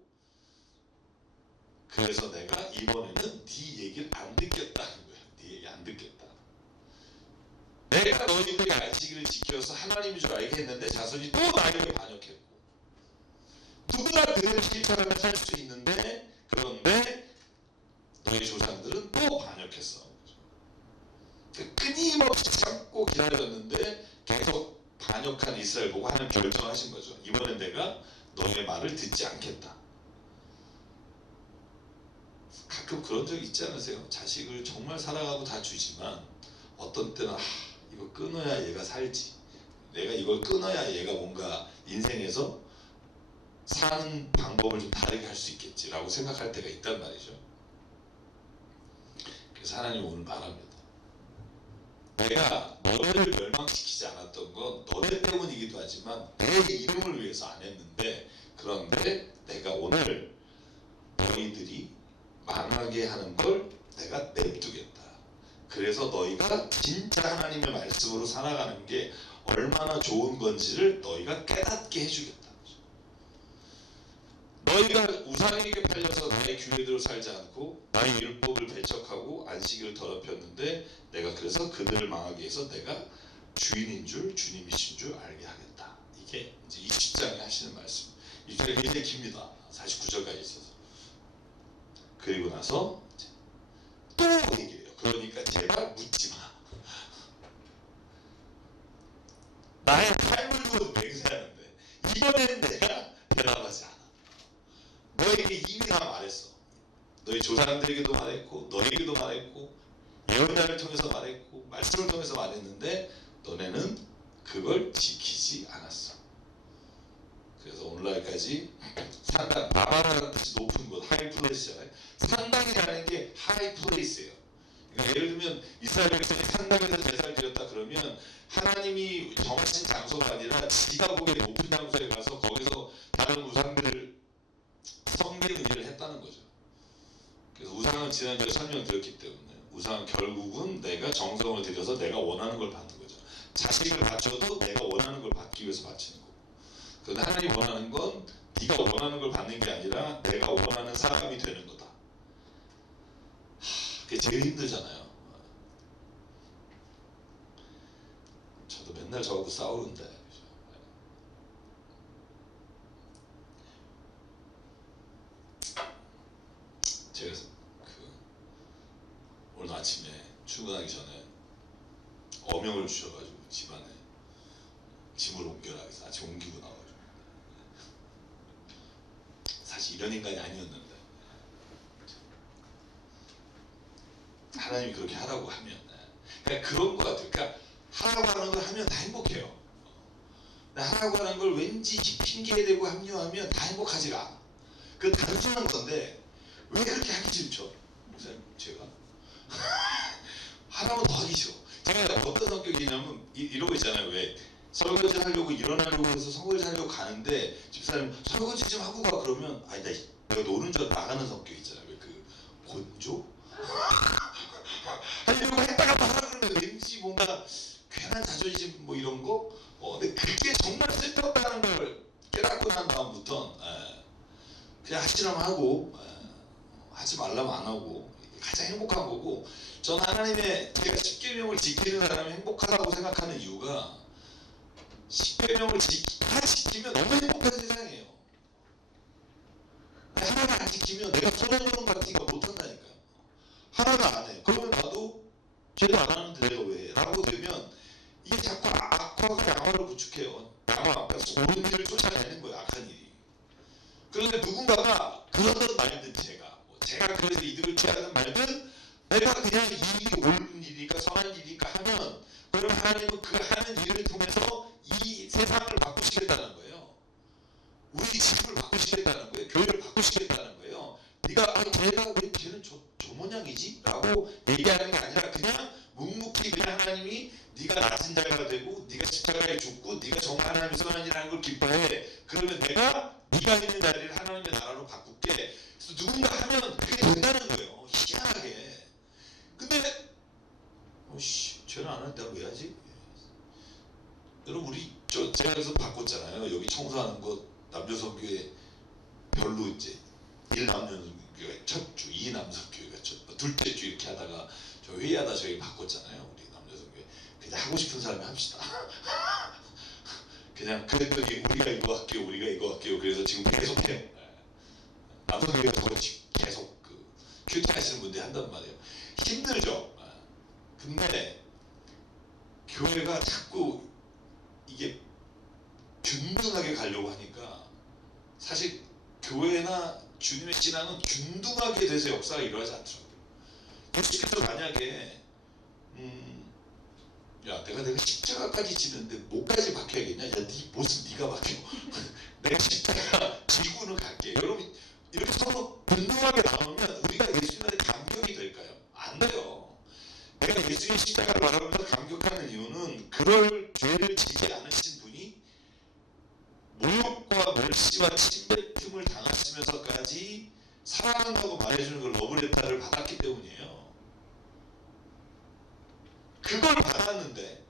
그래서 내가 이번에는 네 얘기를 안 듣겠다는 거야. 네 얘기 안 듣겠다. 내가 너희들의 안식일을 지켜서 하나님인 줄 알게 했는데 자손이 또 나에게 반역했고 누구나 그대로 실천하면 살 수 있는데 그런데 너희 조상들은 또 반역했어. 끊임없이 참고 기다렸는데 계속 반역한 이스라엘 보고 하나님 결정하신 거죠. 이번엔 내가 너희의 말을 듣지 않겠다. 가끔 그런 적 있지 않으세요? 자식을 정말 사랑하고 다 주지만 어떤 때는 이거 끊어야 얘가 살지. 내가 이걸 끊어야 얘가 뭔가 인생에서 사는 방법을 좀 다르게 할 수 있겠지라고 생각할 때가 있단 말이죠. 그래서 하나님 오늘 말합니다. 내가 너네를 멸망시키지 않았던 건 너네 때문이기도 하지만 내 이름을 위해서 안 했는데 그런데 내가 오늘 너희들이 망하게 하는 걸 내가 냅두겠다. 그래서 너희가 진짜 하나님의 말씀으로 살아가는 게 얼마나 좋은 건지를 너희가 깨닫게 해주겠다. 너희가 우상에게 팔려서 나의 규례대로 살지 않고 나의 율법을 배척하고 안식일을 더럽혔는데 내가 그래서 그들을 망하게 해서 내가 주인인 줄 주님이신 줄 알게 하겠다. 이게 이제 20장에 하시는 말씀. 이 장이 굉장히 깁니다. 49절까지 있어서. 그리고 나서 또 얘기해요. 그러니까 제발 묻지 마. 나의 삶을 두고 맹세하는데 이번엔 내가 대답하지 않아. 너에게 이미 다 말했어. 너희 조상들에게도 말했고 너에게도 말했고 예언자를 통해서 말했고 말씀을 통해서 말했는데 너네는 그걸 지키지 않았어. 그래서 오늘날까지 상당, 나바라는 뜻이 높은 곳, 하이 플레이스잖아요. 상당이라는 게 하이 플레이스예요. 그러니까 예를 들면 이스라엘 백성이 상당에서 제사를 드렸다 그러면 하나님이 정하신 장소가 아니라 지가 보기에 높은 장소에 가서 거기서 다른 우상들을 섬기는 일을 했다는 거죠. 그래서 우상은 지난주에 설명드렸기 때문에 우상은 결국은 내가 정성을 들여서 내가 원하는 걸 받는 거죠. 자식을 바쳐도 내가 원하는 걸 받기 위해서 바치는 거고. 그런데 하나님이 원하는 건 네가 원하는 걸 받는 게 아니라 내가 원하는 사람이 되는 거다. 그게 제일 힘들잖아요. 저도 맨날 맨날 저하고 싸우는데. 제가 오늘 아침에 출근하기 전에 어명을 주셔가지고 집안에 짐을 옮겨라 해서 아침 옮기고 나와가지고, 사실 이런 인간이 아니었는데 하나님이 그렇게 하라고 하면, 그러니까 그런 것 같아요. 그러니까 하라고 하는 걸 하면 다 행복해요. 하라고 하는 걸 왠지 핑계 대고 합류하면 다 행복하지가 않아. 그 단순한 건데 왜 그렇게 하기 싫죠? 목사님, 제가 하라면 더 하기 싫어. 제가 어떤 성격이냐면 이런 거 있잖아요. 왜 설거지 하려고 일어나려고 해서 설거지 하려고 가는데 집사님 설거지 좀 하고 가 그러면 아니 내가 노는 줄 나가는 성격 있잖아요. 왜 그 곤조? 하려고 했다가 또 하라 그러면 왠지 뭔가 괜한 자존심 뭐 이런 거. 근데 그게 정말 쓸데없다는 걸 깨닫고 난 다음부터 그냥 하시라면 하고 하지 말라면 안 하고 가장 행복한 거고, 전 하나님의 제가 10계명을 지키는 사람이 행복하다고 생각하는 이유가 10계명을 다 지키면 너무 행복한 세상이에요. 하나를 안 지키면 내가 소년용 같은 거 못한다니까요. 하나를 안 해. 그러면 나도 쟤도 안 하는데 내가 왜 해? 라고 되면 이게 자꾸 악화가 양화를 구축해요. 양화, 그러니까 옳은 일을 쫓아내는 거예요. 악한 일이. 그런데 누군가가 그러든 말든 제가 그래서 이득을 취하든 말든 내가 그냥 이 일이 옳은 일이니까 선한 일이니까 하면, 그러면 하나님은 그 하는 일을 통해서 이 세상을 바꾸시겠다는 거예요. 우리 집을 바꾸시겠다는 거예요. 교회를 바꾸시겠다는 거예요. 네가 쟤가 왜 쟤는 저 모양이지? 라고 얘기하는 게 아니라 그냥 묵묵히 그냥 하나님이 네가 낮은 자가 되고 네가 십자가에 죽고 네가 정말 하나님의 선한 일을 하는 걸 기뻐해. 그러면 내가 네가 있는 자리를 하나님의 나라로 바꿀게. 그래서 누군가 하면 그게 된다는 거예요. 희한하게. 근데 쟤는 안 할 때 왜 하지? 여러분 제가 여기서 바꿨잖아요. 여기 청소하는 거 남녀성교회 별로 이제 1남녀성교회가 첫 주, 2남성교회가 둘째 주 이렇게 하다가 저 회의하다 저희 바꿨잖아요. 우리 남녀성교회 그냥 하고 싶은 사람이 합시다. 그냥 그랬더니 우리가 이거 할게요. 그래서 지금 계속해요. 남성교회가 더 계속 큐티 하시는 분들이 한단 말이에요. 힘들죠. 근데 교회가 자꾸 이게 균등하게 가려고 하니까 사실 교회나 주님의 신앙은 균등하게 돼서 역사가 일어나지 않더라고요. 예수께서 만약에 야 내가 십자가까지 지는데 목까지 박혀야겠냐? 야 네 못은 네가 박혀. 내가 십자가 지고는 갈게. 여러분 이렇게 서로 균등하게 나오면 우리가 예수님한테 감격이 될까요? 안 돼요. 내가 예수님의 십자가를 바라보면서 감격하는 이유는 그럴 죄를 지지 않으신 분이 모욕과 멸시와 침뱉음을 당하시면서까지 사랑한다고 말해주는 걸 러브레터를 받았기 때문이에요. 그걸 받았는데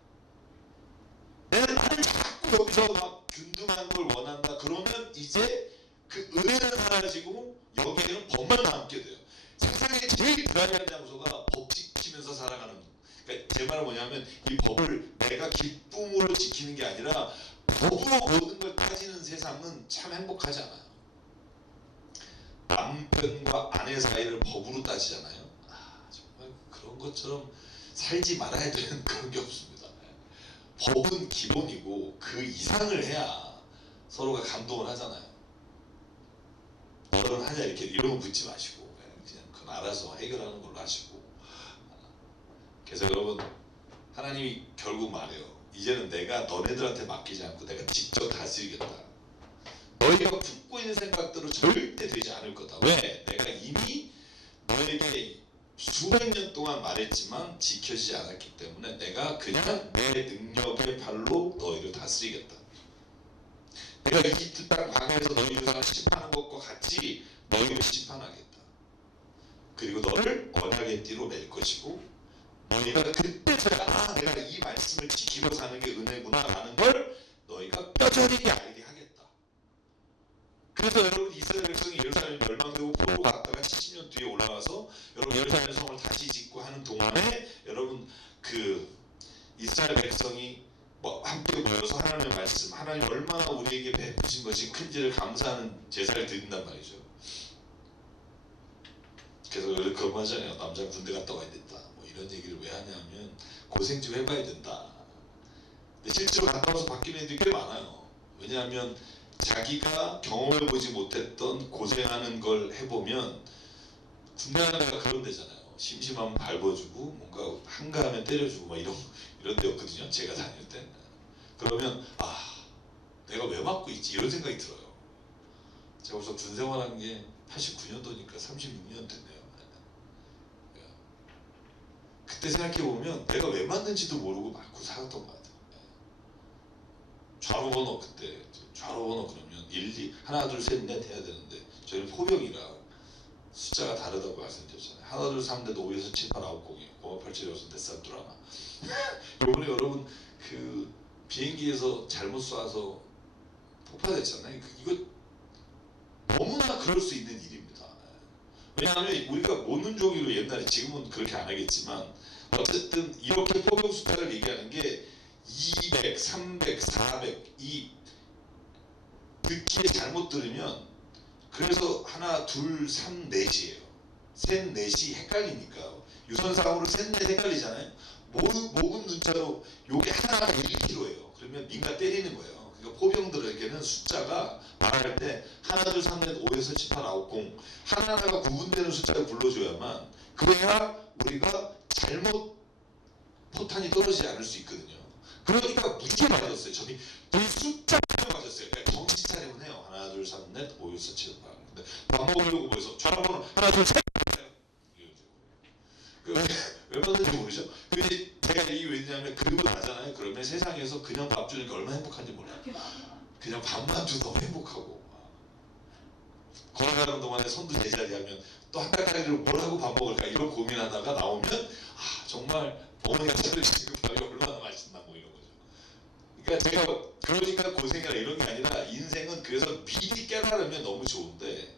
나는 자꾸 여기서 막 균등한 걸 원한다 그러면 이제 그 은혜는 사라지고 여기에는 법만 남게 돼요. 세상에 제일 불안한 장소가 법 지키면서 살아가는 거. 그러니까 제 말은 뭐냐면 이 법을 내가 기쁨으로 지키는 게 아니라 법으로 모든 걸 따지는 세상은 참 행복하지 않아요. 남편과 아내 사이를 법으로 따지잖아요. 정말 그런 것처럼 살지 말아야 되는 그런 게 없습니다. 법은 기본이고 그 이상을 해야 서로가 감동을 하잖아요. 너는 하냐 이런 거 묻지 마시고 그냥 그건 알아서 해결하는 걸로 하시고. 그래서 여러분 하나님이 결국 말해요. 이제는 내가 너네들한테 맡기지 않고 내가 직접 다스리겠다. 너희가 품고 있는 생각대로 절대 되지 않을 거다. 왜? 내가 이미 너에게 수백 년 동안 말했지만 지켜지지 않았기 때문에 내가 그냥 내 능력의 발로 너희를 다스리겠다. 내가 이집트 땅 광야에서 너희 조상을 심판한 것과 같이 너희를 심판하겠다. 그리고 너를 언약의 띠로 맬 것이고 너희가 그때서야 내가 이 말씀을 지키고 사는 게 은혜구나 라는 걸 너희가 뼈저리게 알게 하겠다. 그래서 여러분 이스라엘 백성이 예루살렘 멸망되고 포로 갔다가 70년 뒤에 올라와서 여러분 예루살렘 성을 다시 짓고 하는 동안에 여러분 그 이스라엘 백성이 함께 모여서 하나님의 말씀, 하나님 얼마나 우리에게 베푸신 것이 큰지를 감사하는 제사를 드린단 말이죠. 그래서 그런 거 하잖아요. 남자 군대 갔다 와야 된다. 뭐 이런 얘기를 왜 하냐면 고생 좀 해봐야 된다. 근데 실제로 갔다 와서 바뀌는 애들이 꽤 많아요. 왜냐하면 자기가 경험해보지 못했던 고생하는 걸 해보면 군대 가는 데가 그런 데잖아요. 심심하면 밟아주고 뭔가 한가하면 때려주고 막 이런 데였거든요. 제가 다닐 때. 그러면 내가 왜 맞고 있지 이런 생각이 들어요. 제가 벌써 군 생활한 게 89년도니까 36년 됐네요. 그때 생각해보면 내가 왜 맞는지도 모르고 맞고 살았던 것 같아요. 좌로 번호 그때 좌로 번호 그러면 1, 2 하나 둘 셋 넷 해야 되는데 저희는 포병이라 숫자가 다르다고 말씀드렸잖아요. 하나 둘 3, 넷 5, 6, 7, 8, 9, 0이 5, 8, 7, 8, 넷, 살, 둘, 하나. 요번에 여러분 그 비행기에서 잘못 쏴서 폭파됐잖아요. 이거 너무나 그럴 수 있는 일입니다. 왜냐하면 우리가 모는 종이로 옛날에 지금은 그렇게 안 하겠지만 어쨌든 이렇게 포병 숫자를 얘기하는 게 200, 300, 400 이 듣기에 잘못 들으면 그래서 하나, 둘, 3, 넷이에요. 셋, 넷이 헷갈리니까 유선상으로 셋, 넷 헷갈리잖아요. 모금 문자로 요게 하나가 1kg예요. 그러면 민가 때리는 거예요. 그러니까 포병들에게는 숫자가 말할 때 하나, 둘, 3, 넷, 5, 6, 7, 8, 9, 0 하나하나가 구분되는 숫자를 불러줘야만 그래야 우리가 잘못 포탄이 떨어지지 않을 수 있거든요. 그러니까 무지개 맞았어요. 저희 숫자 때문에 맞았어요. 그러니까 정신 차리면 해요. 하나, 둘, 3, 넷, 5, 6, 7, 8. 근데 밥 먹으려고 모여서 전화번호 하나, 둘, 셋. 왜 맞는지 모르죠? 근데 제가 이게 왜냐면 그리고 나잖아요. 그러면 세상에서 그냥 밥 주니까 얼마나 행복한지 몰라요. 그냥 밥만 줘도 너무 행복하고 걸어가는 동안에 선두 제자리 하면 또 한 달짜리를 뭘 하고 밥 먹을까 이런 고민하다가 나오면 정말 어머니가 차려주신 그 밥이 얼마나 맛있나 뭐 이런 거죠. 그러니까 제가 그러니까 고생이라 이런 게 아니라 인생은 그래서 미리 깨달으면 너무 좋은데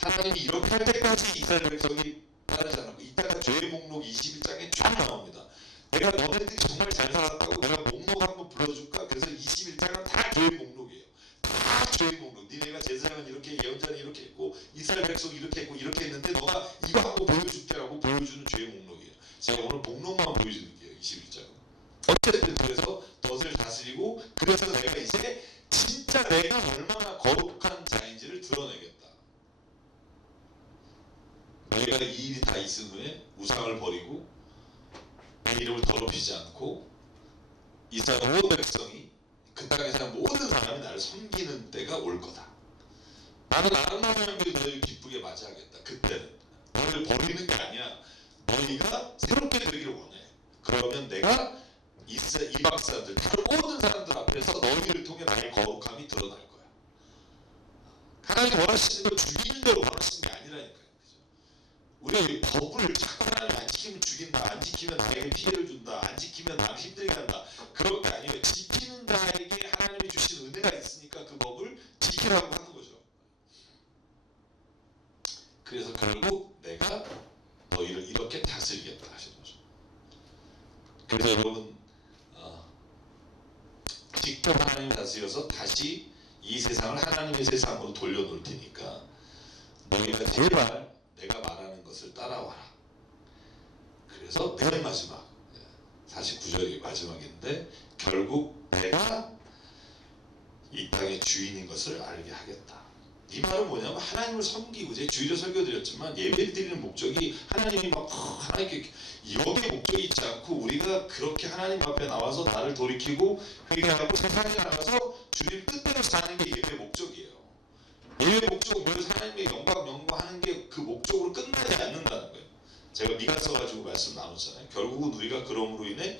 하나님이 이렇게 할 때까지 이스라엘 백성이 따르지 않았고 이따가 죄의 목록 21장에 쫙 나옵니다. 내가 너네들이 정말 잘 살았다고 내가 목록 한번 불러줄까? 그래서 21장은 다 죄의 목록이에요. 다 죄의 목록. 니네가 제사장은 이렇게 예언자는 이렇게 했고 이스라엘 백성이 이렇게 했고 이렇게 했는데 너가 이거 한번 보여줄게라고 보여주는 죄의 목록이에요. 제가 오늘 목록만 보여드릴게요. 21장. 어쨌든 그래서 덫을 다스리고 그래서 내가 이제 진짜 내가 얼마나 거룩한 자인지를 드러내겠다. 너희가 이 일이 다 있은 후에 우상을 버리고 내 이름을 더럽히지 않고 이스라엘 온 백성이 그 땅에 사는 모든 사람이 나를 섬기는 때가 올 거다. 나는 하나님께 너희를 기쁘게 맞이하겠다. 그때는 너희를 버리는 게 아니야. 너희가 새롭게 되기를 원해. 그러면 내가 이방 사람들 다른 모든 사람들 앞에서 너희를 통해 나의 거룩함이 드러날 거야. 하나님 원하시는 걸 죽이는 대로 원하시는 게 아니라니까요. 우리가 법을 자꾸 하나님 안 지키면 죽인다, 안 지키면 나에게 피해를 준다, 안 지키면 나를 힘들게 한다. 그런 게 아니에요. 지키는 자에게 하나님이 주신 은혜가 있으니까 그 법을 지키라고 하는 거죠. 그래서 결국 내가 너희를 이렇게 다스리겠다 하시는 거죠. 그래서 여러분 직접 하나님이 다스려서 다시 이 세상을 하나님의 세상으로 돌려놓을 테니까 너희가 제발 내가 말하는 것을 따라와라. 그래서 맨 마지막 49절이 마지막인데 결국 내가 이 땅의 주인인 것을 알게 하겠다. 이 말은 뭐냐면 하나님을 섬기고 제 주일에 설교드렸지만 예배를 드리는 목적이 하나님이 막 하나님께 여기에 목적이 있지 않고 우리가 그렇게 하나님 앞에 나와서 나를 돌이키고 회개하고 세상에 나가서 주님 뜻대로 사는 게 예배의 목적이에요. 예배 목적 뭘 하나님의 영광 하는 게 그 목적으로 끝나지 않는다는 거예요. 제가 미가서 가지고 말씀 나눴잖아요. 결국은 우리가 그럼으로 인해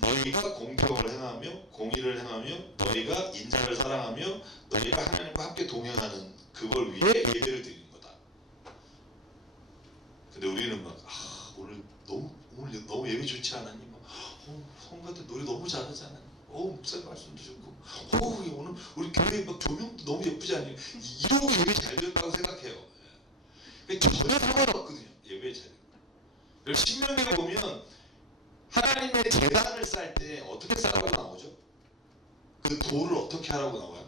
너희가 공평을 행하며 공의를 행하며 너희가 인자를 사랑하며 너희가 하나님과 함께 동행하는 그걸 위해 예배를 드리는 거다. 근데 우리는 막 오늘 너무 예배 좋지 않았니? 성가대 노래 너무 잘하지 않았니? 목사님 말씀도 좋고 오늘 우리 교회 막 조명도 너무 예쁘지 않니? 이러고 예배 잘 드렸다고 생각해요. 전혀 상관없거든요. 예배 잘 드렸다. 신명기에 보면 하나님의 제단을 쌓을 때 어떻게 쌓으라고 나오죠? 그 돌을 어떻게 하라고 나와요?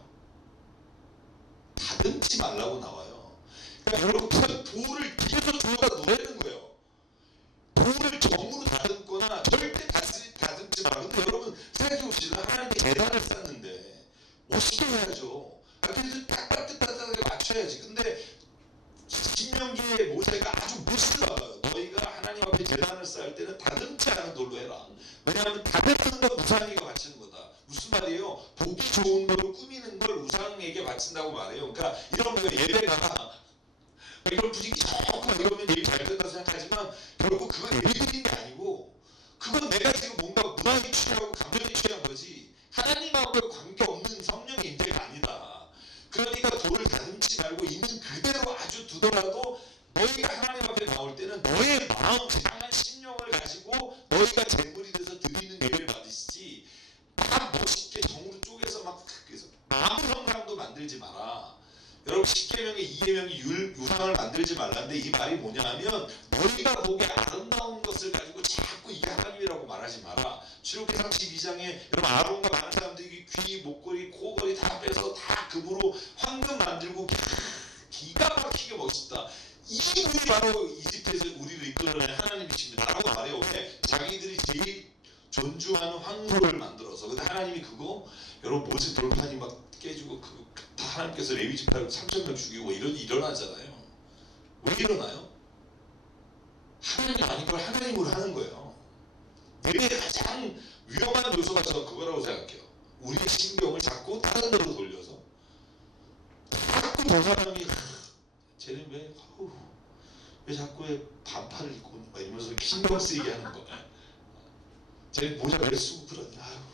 다듬지 말라고 나와요. 그러니까 여러분 그 돌을 뒤에서 주어다 놓는 거예요. 돌을 정으로 다듬거나 절대 다듬지 마. 근데 여러분 생각해 보시면 하나님이 계단을 쌓는데 멋있게 해야죠. 그래서 딱딱딱딱하게 맞춰야지. 근데 신명기에 모세가 아주 못을 박아요. 너희가 하나님 앞에 계단을 쌓을 때는 다듬지 않은 돌로 해라. 왜냐하면 다듬는 건 우상에게 바치는 거다. 무슨 말이에요? 보기 좋은 거를 꾸미는 걸 우상에게 바친다고 말해요. 그러니까 이런 거예요. 예배가 이걸 분위기 좋고 이러면 예배 잘 된다고 생각하지만 결국 그건 예배 드리는 게 아니고 그건 내가 지금 뭔가 문화에 취하고 감정에 취한 거지 하나님하고 관계없는 성령의 임재가 아니다. 그러니까 돌을 다듬지 말고 있는 그대로 아주 두더라도 너희가 하나님 앞에 나올 때는 너의 마음 강한 심령을 가지고 너희가 제물이 돼서 드리는 예배를 받으시지 막 멋있게 정으로 쪼개서 막 그래서 아무 형상도 만들지 마라. 여러분 10계명에 2계명이 유상을 만들지 말라는데 이 말이 뭐냐 하면 너희가 보기에 아름다운 것을 가지고 자꾸 이게 하나님이라고 말하지 마라. 출애굽기 32장에 여러분 아론과 많은 사람들이 귀, 목걸이, 코걸이 다 빼서 다 금으로 황금 만들고 기가 막히게 멋있다. 이 분이 바로 이집트에서 우리를 이끌어낸 하나님이십니다 라고 말해요. 왜? 자기들이 제일 존중하는 황소를 만들어서. 근데 하나님이 그거 여러분 모세 돌판이 막 깨지고 그거 다 하나님께서 레위 지파를 3,000명 죽이고 이런 일이 일어나잖아요. 왜 일어나요? 하나님이 아닌 걸 하나님으로 하는 거예요. 예배의 가장 위험한 요소가 저는 그거라고 생각해요. 우리의 신경을 자꾸 다른 데로 돌려서 자꾸 저 사람이 쟤는 왜 자꾸 왜 반팔을 입고 막 이러면서 신경 쓰이게 하는 거야. 쟤는 모자 왜 쓰고 그러냐.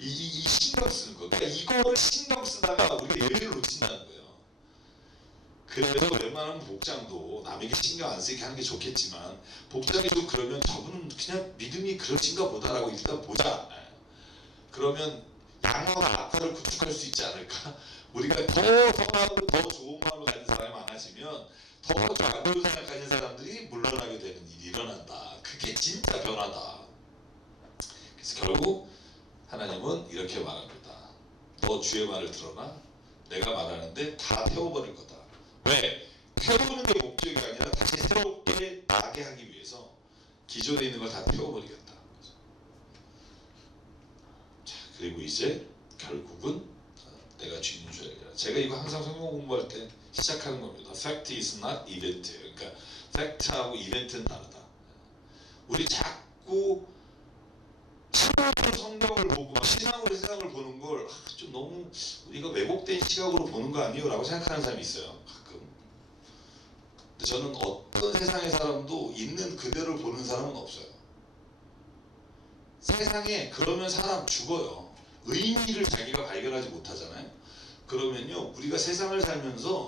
이 신경 쓰는 거. 그러니까 이거를 신경 쓰다가 우리가 예배를 놓친다는 거예요. 그래서 웬만하면 복장도 남에게 신경 안 쓰게 하는 게 좋겠지만 복장이 좀 그러면 저분은 그냥 믿음이 그러신가 보다라고 일단 보자. 그러면 양화와 악화를 구축할 수 있지 않을까? 우리가 더 선하고 더 좋은 마음을 가진 사람이 많아지면 더 좌우를 생각하는 사람들이 물러나게 되는 일이 일어난다. 그게 진짜 변화다. 그래서 결국 하나님은 이렇게 말합니다. 너 주의 말을 들어라. 내가 말하는데 다 태워버릴 거다. 왜? 태우는 게 목적이 아니라 다시 새롭게 나게 하기 위해서 기존에 있는 걸 다 태워버리겠다. 자, 그리고 이제 결국은 내가 주인인 줄 알겠다. 제가 이거 항상 성경 공부할 때 시작하는 겁니다. Fact is not event. 그러니까 팩트하고 이벤트는 다르다. 우리 자꾸 신앙으로 성경을 보고 신앙으로 세상을 보는 걸 좀 너무 우리가 왜곡된 시각으로 보는 거 아니에요? 라고 생각하는 사람이 있어요. 가끔. 근데 저는 어떤 세상의 사람도 있는 그대로 보는 사람은 없어요. 세상에 그러면 사람 죽어요. 의미를 자기가 발견하지 못하잖아요. 그러면요 우리가 세상을 살면서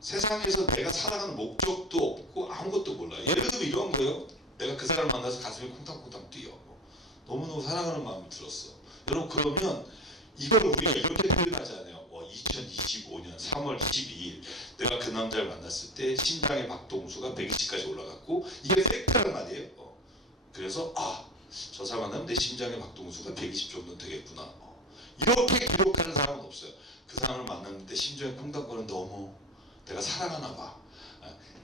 세상에서 내가 살아가는 목적도 없고 아무것도 몰라요. 예를 들면 이런 거예요. 내가 그 사람 만나서 가슴이 콩탕콩탕 뛰어. 너무너무 사랑하는 마음이 들었어. 여러분 그러면 이걸 우리가 이렇게 표현하잖아요. 2025년 3월 12일 내가 그 남자를 만났을 때 심장의 박동수가 120까지 올라갔고 이게 팩트란 말이에요. 그래서 저 사람 만나면 내 심장의 박동수가 120 정도 되겠구나. 이렇게 기록하는 사람은 없어요. 그 사람을 만났는데 심장이 콩닥거리는데 어머 내가 사랑하나 봐.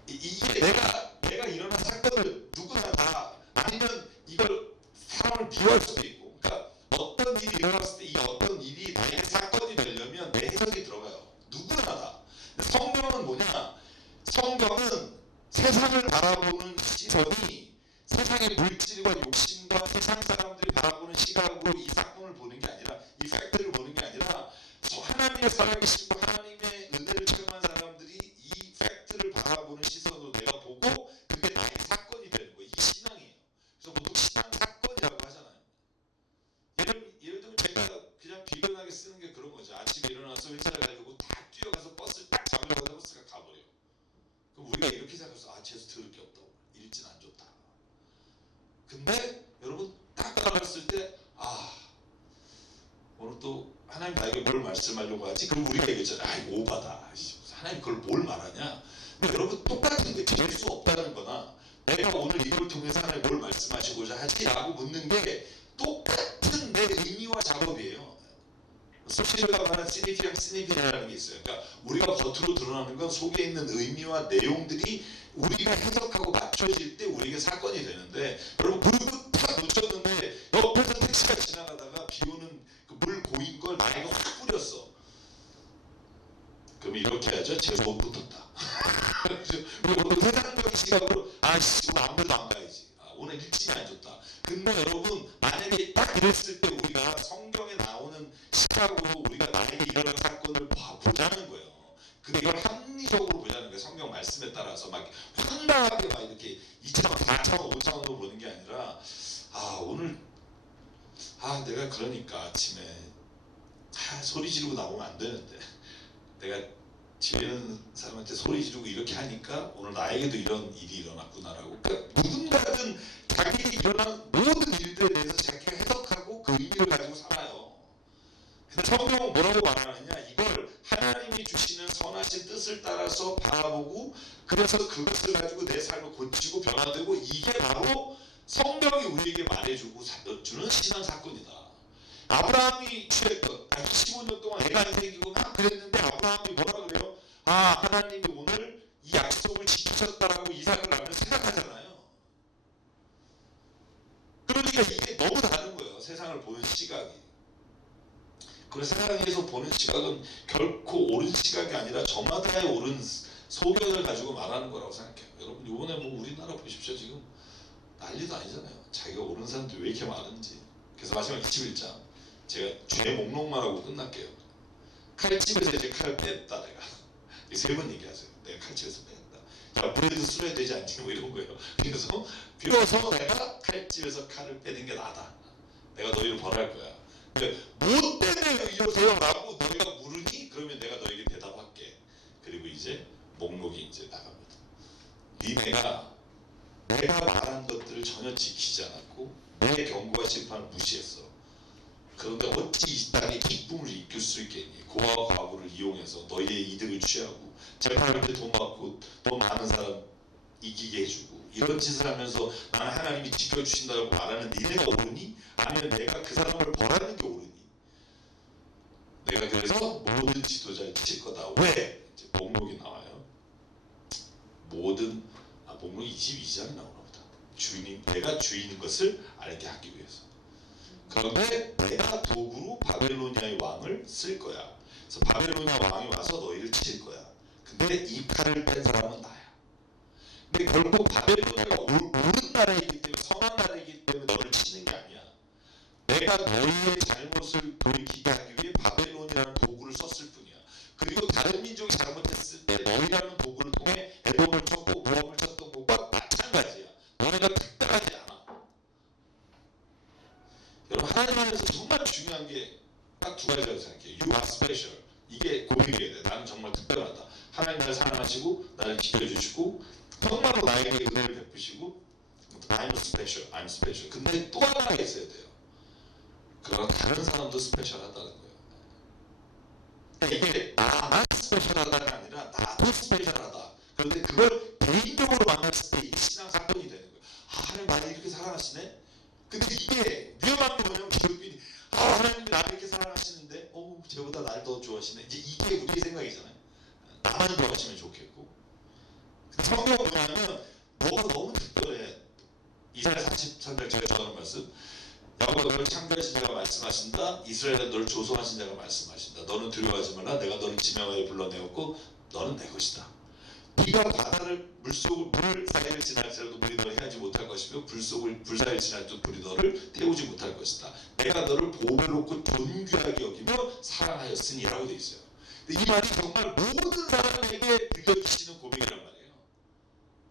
이게 내가 일어난 사건을 누구나 다 아니면 이걸 사람을 미워할 수도 있고 그러니까 어떤 일이 일어났을 때 이 어떤 일이 나에게 사건이 되려면 내 해석이 들어가요. 누구나 다. 성경은 뭐냐? 성경은 세상을 바라보는 시선이 세상의 물질과 욕심과 세상 사람들이 바라보는 시각으로 이 사건을 보는 게 아니라 이 팩트를 보는 게 아니라 하나님의 살아계시고 하나님의 은혜를 체험한 사람들이 이 팩트를 바라보는 시선으로 내가 보고 그게 나의 사건이 되는 거예요. 이게 신앙이에요. 그래서 보통 신앙 사건이라고 하잖아요. 예를 들면 제가 그냥 비근하게 쓰는 게 그런 거죠. 아침에 일어나서 회사를 가려고 다 뛰어가서 버스를 딱 잡으려고 하다 버스가 가버려요. 그럼 우리가 이렇게 생각해서 재수 들을 게 없다고. 일진 안 좋다. 근데 여러분 딱 나갔을 때 오늘 또 하나님 나에게 뭘 말씀하려고 하지? 그럼 우리가 얘기했잖아요. 이거 오바다. 하나님 그걸 뭘 말하냐? 근데 여러분 똑같은 게 될 수 없다는 거나 내가 오늘 이걸 통해서 하나님 뭘 말씀하시고자 하지? 라고 묻는 게 똑같은 내 의미와 설명과 작업이에요. 소시적으로 말하는 시니피언이라는 게 있어요. 그러니까 우리가 겉으로 드러나는 건 속에 있는 의미와 내용들이 우리가 해석하고 맞춰질 때 우리에게 사건이 되는데, 여러분 그리고 탁 놓쳤는데 옆에서 택시가 지나가다가 비 오는 그 물 고인 걸 나이가 확 뿌렸어. 그럼 이렇게 하죠. 제가 못 붙었다. 그리고 세상적인 시각으로 아씨 오늘 아무데도 안 가야지. 오늘 일진이 안 좋다. 근데 여러분 만약에 딱 이랬을 때 우리가 성경에 나오는 시각으로 우리가 나에게 일어난 사건을 보자는 거예요. 근데 이걸 합리적으로 보자는 거예요. 성경 말씀에 따라서 막 황당하게 막 이렇게 2차원, 4차원, 5차원으로 보는 게 아니라 오늘 내가 그러니까 아침에 소리 지르고 나오면 안 되는데 내가 집에 있는 사람한테 소리 지르고 이렇게 하니까 오늘 나에게도 이런 일이 일어났구나라고. 그러니까 누군가든 자기에게 일어난 모든 일들에 대해서 자기가 해석하고 그 의미를 가지고 살아요. 근데 성경은 뭐라고 말하느냐, 이걸 하나님이 주시는 선하신 뜻을 따라서 바라보고 그래서 그것을 가지고 내 삶을 고치고 변화되고, 이게 바로 성경이 우리에게 말해주고 주는 신앙 사건이다. 아브라함이 취했던 25년 동안 애가 안 생기고 막 그랬는데 아브라함이 뭐라 그래요? 하나님이 오늘 이 약속을 지키셨다라고 이삭을 낳으면 생각하잖아요. 그러니까 이게 너무 다른 거예요. 세상을 보는 시각이. 그래서 세상에서 보는 시각은 결코 옳은 시각이 아니라 저마다의 옳은 소견을 가지고 말하는 거라고 생각해요. 여러분 이번에 뭐 우리나라 보십시오. 지금 난리도 아니잖아요. 자기가 옳은 사람들이 왜 이렇게 많은지. 그래서 마지막 21장 제가 죄 목록만 하고 끝날게요. 칼집에서 이제 칼을 뺐다. 내가 세 번 얘기하세요. 내가 칼집에서 뺐다. 자, 브레드 쓸어야 되지 않지 뭐 이런 거예요. 그래서 비로소 내가 칼집에서 칼을 빼는 게 나다. 내가 너희를 벌할 거야. 뭐 때문에 이러세요? 라고 너희가 물으니 그러면 내가 너에게 대답할게. 그리고 이제 목록이 이제 나갑니다. 니네가 내가 말한 것들을 전혀 지키지 않았고 내 경고와 심판을 무시했어. 그런데 어찌 이 땅에 기쁨을 이끌 수 있겠니? 고아와 과부를 이용해서 너희의 이득을 취하고 재판할 때 돈 받고 더 많은 사람 이기게 해주고 이런 짓을 하면서 나는 하나님이 지켜주신다고 말하는 니네가 옳으니? 아니면 내가 그 사람을 벌하는 게 옳으니? 내가 그래서 모든 지도자를 칠 거다. 왜? 이제 목록이 나와요. 목록이 22장이 나오나 보다. 내가 주인인 것을 알게 하기 위해서. 그런데 내가 도구로 바벨로니아의 왕을 쓸 거야. 그래서 바벨로니아 왕이 와서 너희를 칠 거야. 근데 이 칼을 뺀 사람은 나야. 근데 결국 바벨로니아가 옳은 나라이기 때문에, 선한 나라이기 때문에 너를 치는 게 아니야. 내가 너희의 잘못을 돌이키게 하기 위해 바벨론이라는 도구를 썼을 뿐이야. 그리고 다른 민족이 잘못했을 때 너희라는 도구를 통해 에돔을 쳤고 모압을 쳤던 것과 마찬가지야. 너네가 특별하지 않아. 여러분 하나님 안에서 정말 중요한 게 딱 두 가지라고 생각해요. You are special. 이게 고백해야 돼. 나는 정말 특별하다. 하나님 나를 사랑하시고 나를 지켜주시고 정말로 나에게 은혜를 베푸시고 I'm special. I'm special. 근데 또 하나가 있어야 돼요. 그건 다른 사람도 스페셜하다는 거예요. 이게 나만 스페셜하다가 아니라 나도 스페셜하다. 그런데 그걸 개인적으로 만났을 때 이게 신앙 사건이 되는 거예요. 하나님 나를 이렇게 사랑하시네? 근데 이게 위험한 게 뭐냐면 기독교인이 하나님이 나를 이렇게 사랑하시는데 쟤보다 날 더 좋아하시네. 이제 이게 우리의 생각이잖아요. 나만 좋아하시면 좋겠고. 성경은 뭐냐면 너가 너무 특별해. 이사야 43장 제가 좋아하는 말씀. 여호와가 너를 창조하신 자가 말씀하신다. 이스라엘에 너를 조성하신 자가 말씀하신다. 너는 두려워하지 말라. 내가 너를 지명하여 불러내었고 너는 내 것이다. 네가 바다를 물 사이를 지날지라도 물이 너를 해하지 못할 것이며 불 사이를 지날지라도 불이 너를 태우지 못할 것이다. 내가 너를 보배롭고 존귀하게 여기며 사랑하였으니라고 되어 있어요. 근데 이 말이 정말 모든 사람에게 들려주시는 고백이란 말이에요.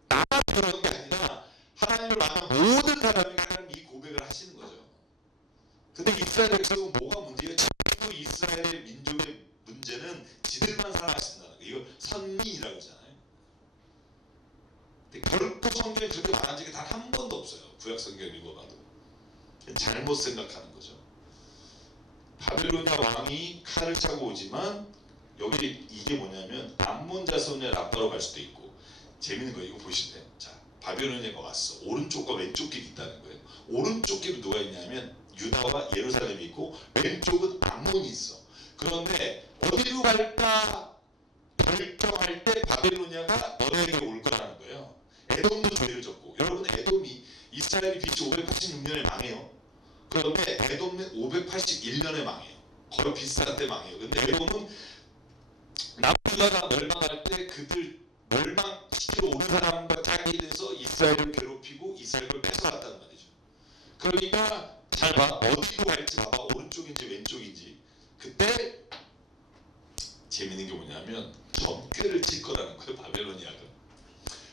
나만 그런 게 아니라 하나님을 만난 모든 사람에게 하나님 이 고백을 하시는 거죠. 근데 이스라엘 백성은 뭐가 문제예요? 지금도 이스라엘의 민족의 문제는 지들만 사랑하신다는 거예요. 이거 선민이라고 하잖아요. 근데 결코 성경에 그렇게 말한 적이 단 한 번도 없어요. 구약 성경 읽어봐도. 잘못 생각하는 거죠. 바벨로니아 왕이 칼을 차고 오지만 여기 이게 뭐냐면 암몬 자손의 라빠로 갈 수도 있고, 재밌는 거예요. 이거 보시면 자, 바벨로니아가 왔어. 오른쪽과 왼쪽 길이 있다는 거예요. 오른쪽 길은 누가 있냐면 유다와 예루살렘이 있고 왼쪽은 암몬이 있어. 그런데 어디로 갈까 결정할 때 바벨로니아가 너네에게 올 거라는 거예요. 에돔도 죄를 졌고, 여러분 에돔이 이스라엘이 BC 586년에 망해요. 그런데 에돔은 581년에 망해요. 거의 비슷한 때 망해요. 근데 에돔은 남유다가 멸망할 때 그들 멸망시키러 오는 사람과 짝이 돼서 이스라엘을 괴롭히고 이스라엘을 뺏어갔다는 말이죠. 그러니까 잘 봐. 어디로 갈지 봐봐. 오른쪽인지 왼쪽인지. 그때 재밌는 게 뭐냐면 점괘를 칠 거라는 거예요. 바벨로니아가.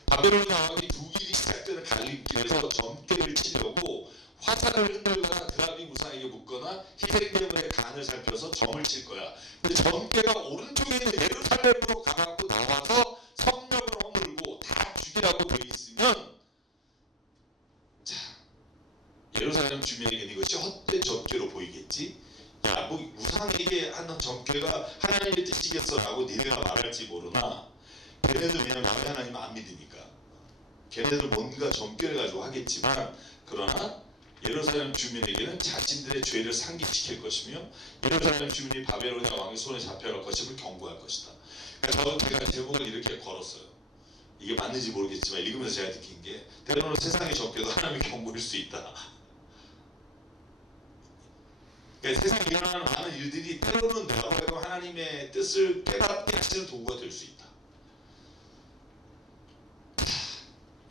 바벨로니아 왕이 북일이 시작되는 갈림길에서 점괘를 치려고 화살을 흔들거나 드라비 무상에게 묶거나 희생제물의 간을 살펴서 점을 칠 거야. 근데 점괘가 오른쪽에 있는 예루살렘으로 가갖고 나와서 성령을 허물고 다 죽이라고 되어 있으면, 자, 예루살렘 주민에게는 이것이 헛된 점괘로 보이겠지. 야, 뭐 우상에게 하는 점괘가 하나님의 뜻이겠어라고 니네가 말할지 모르나, 걔네들 왜냐면 나의 하나님 안 믿으니까 걔네들 뭔가 점괘를 가지고 하겠지만, 그러나 예루살렘 주민에게는 자신들의 죄를 상기시킬 것이며 예루살렘 주민이 바벨로니아 왕의 손에 잡혀갈 것임을 경고할 것이다. 그러니까 제가 제목을 이렇게 걸었어요. 이게 맞는지 모르겠지만 읽으면서 제가 느낀 게, 때로는 세상의 점괘도 하나님의 경고일 수 있다. 그러니까 세상에 일어나는 많은 일들이 때로는 내가 하나님의 뜻을 깨닫게 하시는 도구가 될 수 있다.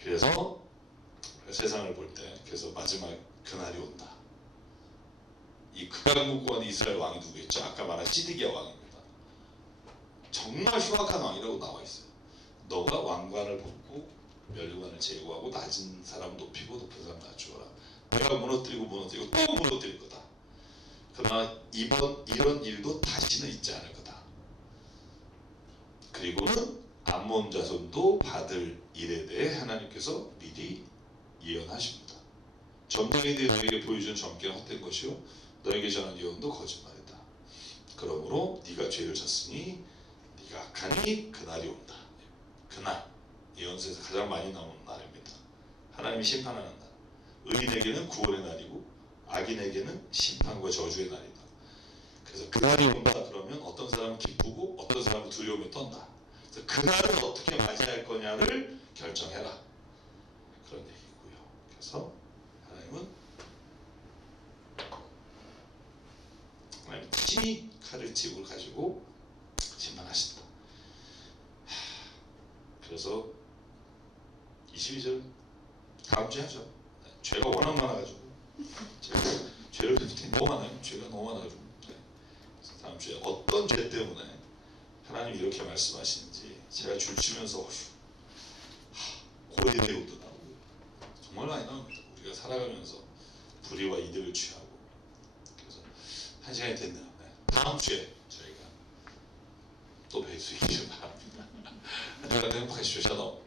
그래서 세상을 볼 때, 그래서 마지막 그날이 온다. 이 극악무고한 이스라엘 왕이 누구였죠? 아까 말한 시드기야 왕입니다. 정말 흉악한 왕이라고 나와 있어요. 너가 왕관을 벗고 면류관을 제거하고 낮은 사람 높이고 높은 사람 낮추어라. 내가 무너뜨리고 또 무너뜨릴 거다. 그러나 이런 일도 다시는 있지 않을 거다. 그리고는 암몬 자손도 받을 일에 대해 하나님께서 미리 예언하십니다. 점쟁이들이 너에게 보여준 점괘는 헛된 것이요 너에게 전한 예언도 거짓말이다. 그러므로 네가 죄를 졌으니 네가 악하니 그날이 온다. 그날, 예언서에서 가장 많이 나오는 날입니다. 하나님이 심판하는 날. 의인에게는 구원의 날이고 악인에게는 심판과 저주의 날이다. 그래서 그날이 온다 그러면 어떤 사람은 기쁘고 어떤 사람은 두려움에 떤다. 그래서 그날은 어떻게 맞이할 거냐를 결정해라. 그런 얘기고요. 그래서 하나님은 친히 칼을 집을 가지고 심판하신다. 그래서 22절 다음 주에 하죠. 죄가 워낙 많아가지고 제가 죄를 너무 많아요. 죄가 너무 많아가지고 그래서 다음 주에 어떤 죄 때문에 하나님이 이렇게 말씀하시는지 제가 줄치면서 고의 내용도 나오고 정말 많이 나옵니다. 우리가 살아가면서 불의와 이득을 취하고. 그래서 한 시간이 됐네요. 네. 다음 주에 저희가 또 뵐 수 있기를 바랍니다. 안녕히 행복하십시오. 샤ሎም.